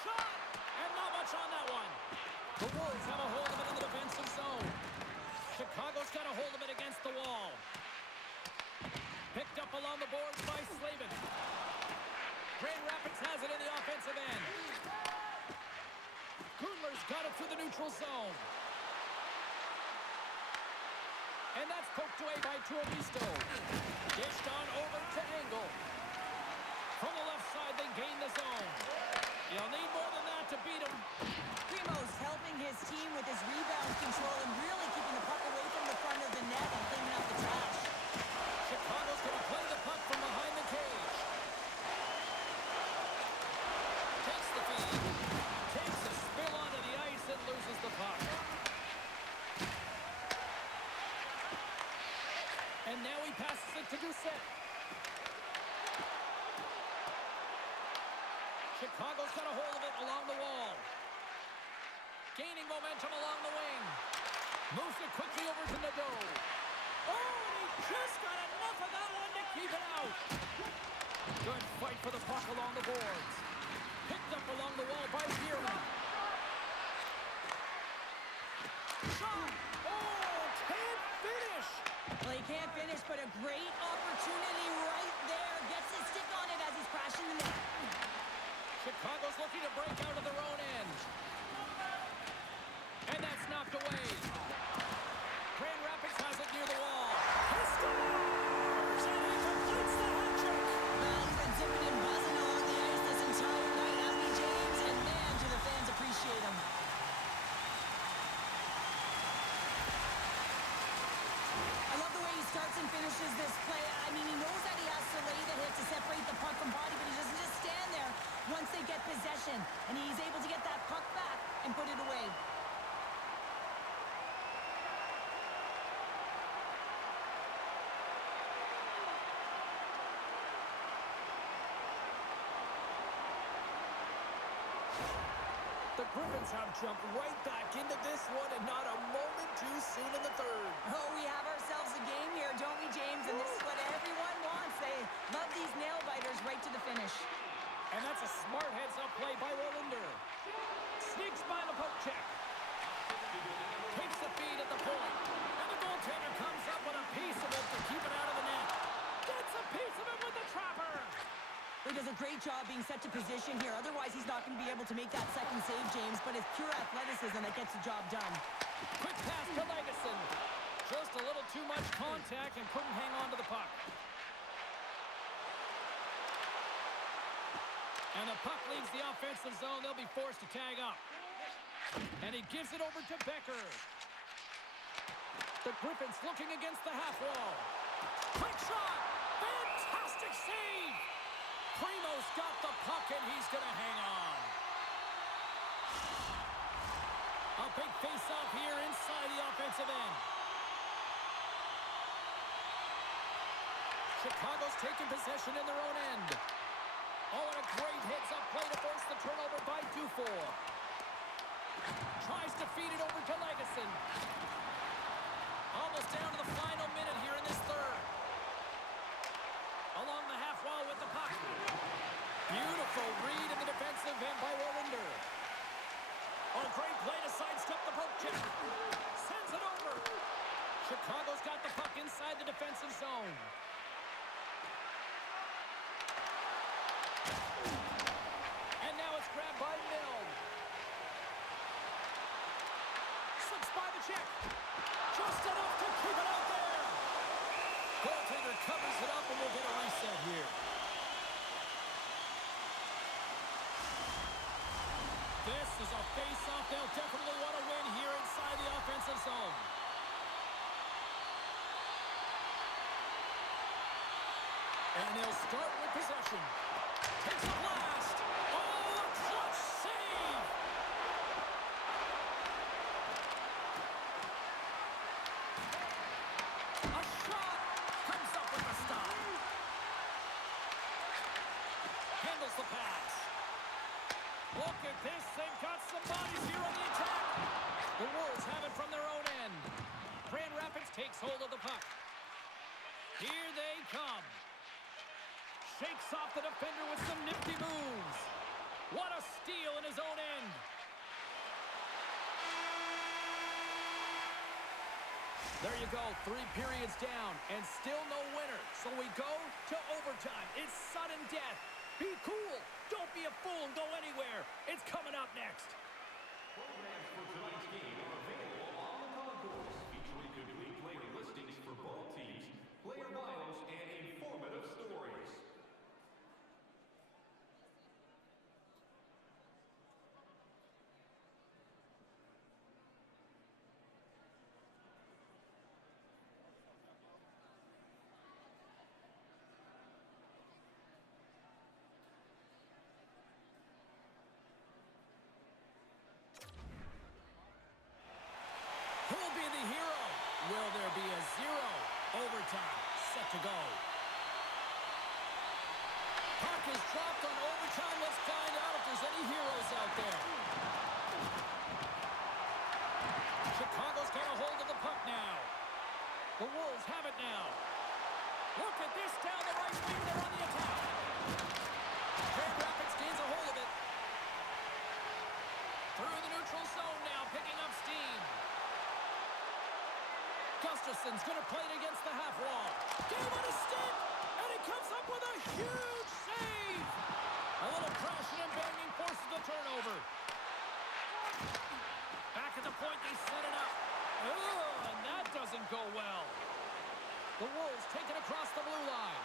Shot! And not much on that one. The Wolves have a hold of it in the defensive zone. Chicago's got a hold of it against the wall. Picked up along the boards by Slavin. Grand Rapids has it in the offensive end. Kudler's got it through the neutral zone. And that's poked away by Tuomisto. Dished on over to Engel. From the left side, they gain the zone. You'll need more than that to beat him. Primo's helping his team with his rebound control and really keeping the puck away from the front of the net and cleaning up the trash. Chicago's going to play the puck from behind the cage. Takes the feed. Takes a spill onto the ice and loses the puck. And now he passes it to Doucette. Chicago's got a hold of it along the wall. Gaining momentum along the wing. Moves it quickly over to Nadeau. Oh, and he just got enough of that one to keep it out. Good fight for the puck along the boards. Picked up along the wall by Geary. Shot! Oh, can't finish! Well, he can't finish, but a great opportunity right there. Gets his stick on it as he's crashing the net. Chicago's looking to break out of their own end. And that's knocked away. Grand Rapids has it near the wall. He scores! And he completes the hat trick! Well, he's been zipping and buzzing along the ice this entire night, hasn't he, James? And man, do the fans appreciate him. I love the way he starts and finishes this play. I mean, he knows that he has to lay the hit to separate the puck from body, but he doesn't just stand there once they get possession. And he's able to get that puck back and put it away. The Griffins have jumped right back into this one and not a moment too soon in the third. Oh, we have ourselves a game here, don't we, James? And this is what everyone wants. They love these nail-biters right to the finish. And that's a smart heads-up play by Wallinder. Sneaks by the poke check. Takes the feed at the point. And the goaltender comes up with a piece of it to keep it out of the net. Gets a piece of it with the trapper. He does a great job being set to position here. Otherwise, he's not going to be able to make that second save, James. But it's pure athleticism that gets the job done. Quick pass to Legason. Just a little too much contact and couldn't hang on to the puck. And the puck leaves the offensive zone. They'll be forced to tag up. And he gives it over to Becker. The Griffins looking against the half wall. Quick shot! Fantastic save! Primo's got the puck and he's going to hang on. A big face-off here inside the offensive end. Chicago's taking possession in their own end. Oh, and a great heads-up play to force the turnover by Dufour. Tries to feed it over to Legason. Almost down to the final minute here in this third. Along the half wall with the puck. Beautiful read in the defensive end by Wallinder. Oh, great play to sidestep the poke check. Sends it over. Chicago's got the puck inside the defensive zone. And now it's grabbed by Milne. Slips by the check. Just enough to keep it out there. Goaltender covers it up and we'll get a reset here. This is a face-off they'll definitely want to win here inside the offensive zone. And they'll start with possession. Takes a blast. Oh, a clutch save. A shot comes up with a stop. Handles the pass. Look at this. They've got some bodies here on the attack. The Wolves have it from their own end. Grand Rapids takes hold of the puck. Here they come. Shakes off the defender with some nifty moves. What a steal in his own end. There you go, 3 periods down, and still no winner. So we go to overtime. It's sudden death. Be cool. Don't be a fool and go anywhere. It's coming up next. Programs for tonight's game are available on the concourse, featuring complete player listings for both teams, player bios, and informative stories. Who'll be the hero? Will there be a 0? Overtime, set to go. Puck is dropped on overtime. Let's find out if there's any heroes out there. Chicago's got a hold of the puck now. The Wolves have it now. Look at this down the right wing. They're on the attack. Grand Rapids gains a hold of it. Through the neutral zone now, picking up steam. Gustafson's going to play it against the half wall. Game on his stick, and he comes up with a huge save. A little crashing and banging forces the turnover. Back at the point, they set it up. Oh, and that doesn't go well. The Wolves take it across the blue line.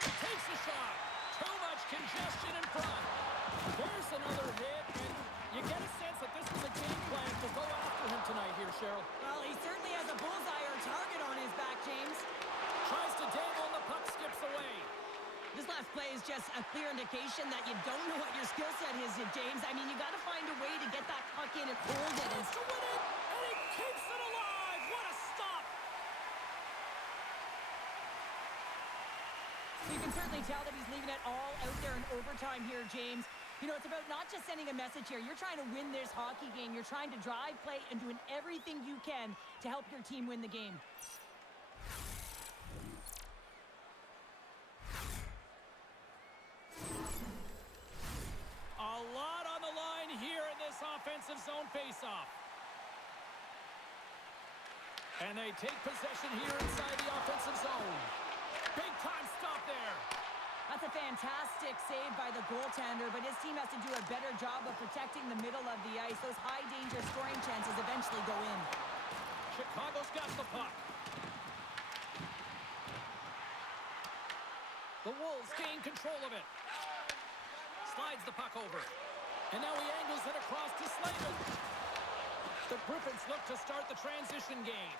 Takes a shot. Too much congestion in front. There's another hit, and you get a sense that this was a game plan to go after him tonight here, Cheryl. Well, he certainly has a bullseye or target on his back, James. Tries to dangle, and the puck skips away. This last play is just a clear indication that you don't know what your skill set is, James. I mean, you got to find a way to get that puck in and hold it. Wants to win it, and he keeps it alive. What a stop! You can certainly tell that he's leaving it all out there in overtime here, James. You know, it's about not just sending a message here. You're trying to win this hockey game. You're trying to drive play and doing everything you can to help your team win the game. A lot on the line here in this offensive zone faceoff. And they take possession here inside the offensive zone. Big time stop there. That's a fantastic save by the goaltender, but his team has to do a better job of protecting the middle of the ice. Those high-danger scoring chances eventually go in. Chicago's got the puck. The Wolves gain control of it. Slides the puck over. And now he angles it across to Slavin. The Griffins look to start the transition game.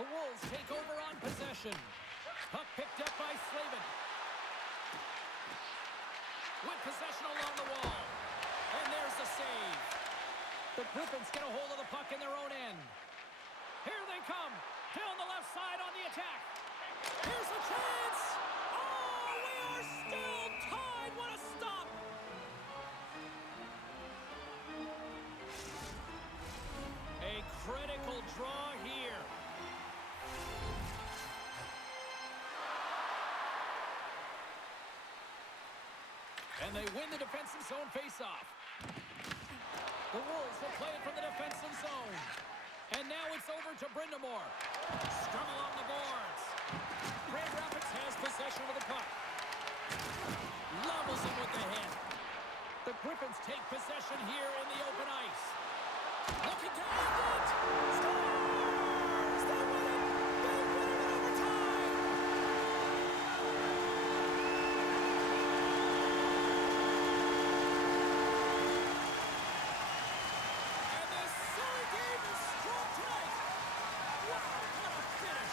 The Wolves take over on possession. Puck picked up by Slavin. With possession along the wall. And there's the save. The Griffins get a hold of the puck in their own end. Here they come. Down the left side on the attack. Here's a chance. Oh, we are still tied. What a stop. A critical draw here. And they win the defensive zone faceoff. The Wolves will play it from the defensive zone. And now it's over to Brindamore. Scrum along the boards. Grand Rapids has possession of the puck. Levels him with the hit. The Griffins take possession here in the open ice. Looking to end it. Scores! They win it! They win it in overtime! And this silly game is strong tonight. Wow, what a finish.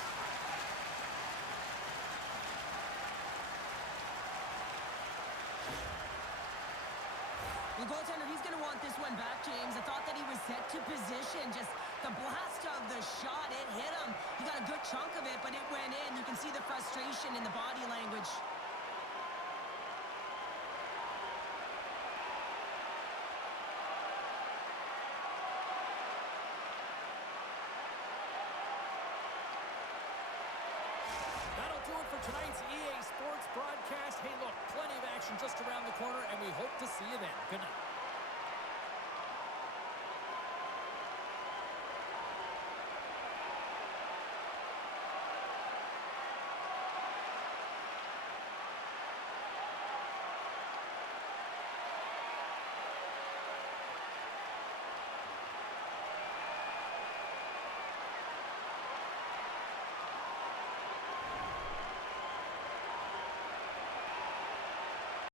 The goaltender, he's going to want this one back, James. I thought that he was set to position. Just the blast of the shot, it hit him. He got a good chunk of it, but it went in. You can see the frustration in the body language. That'll do it for tonight's EA Sports broadcast. Hey, look, plenty of action just around the corner, and we hope to see you then. Good night.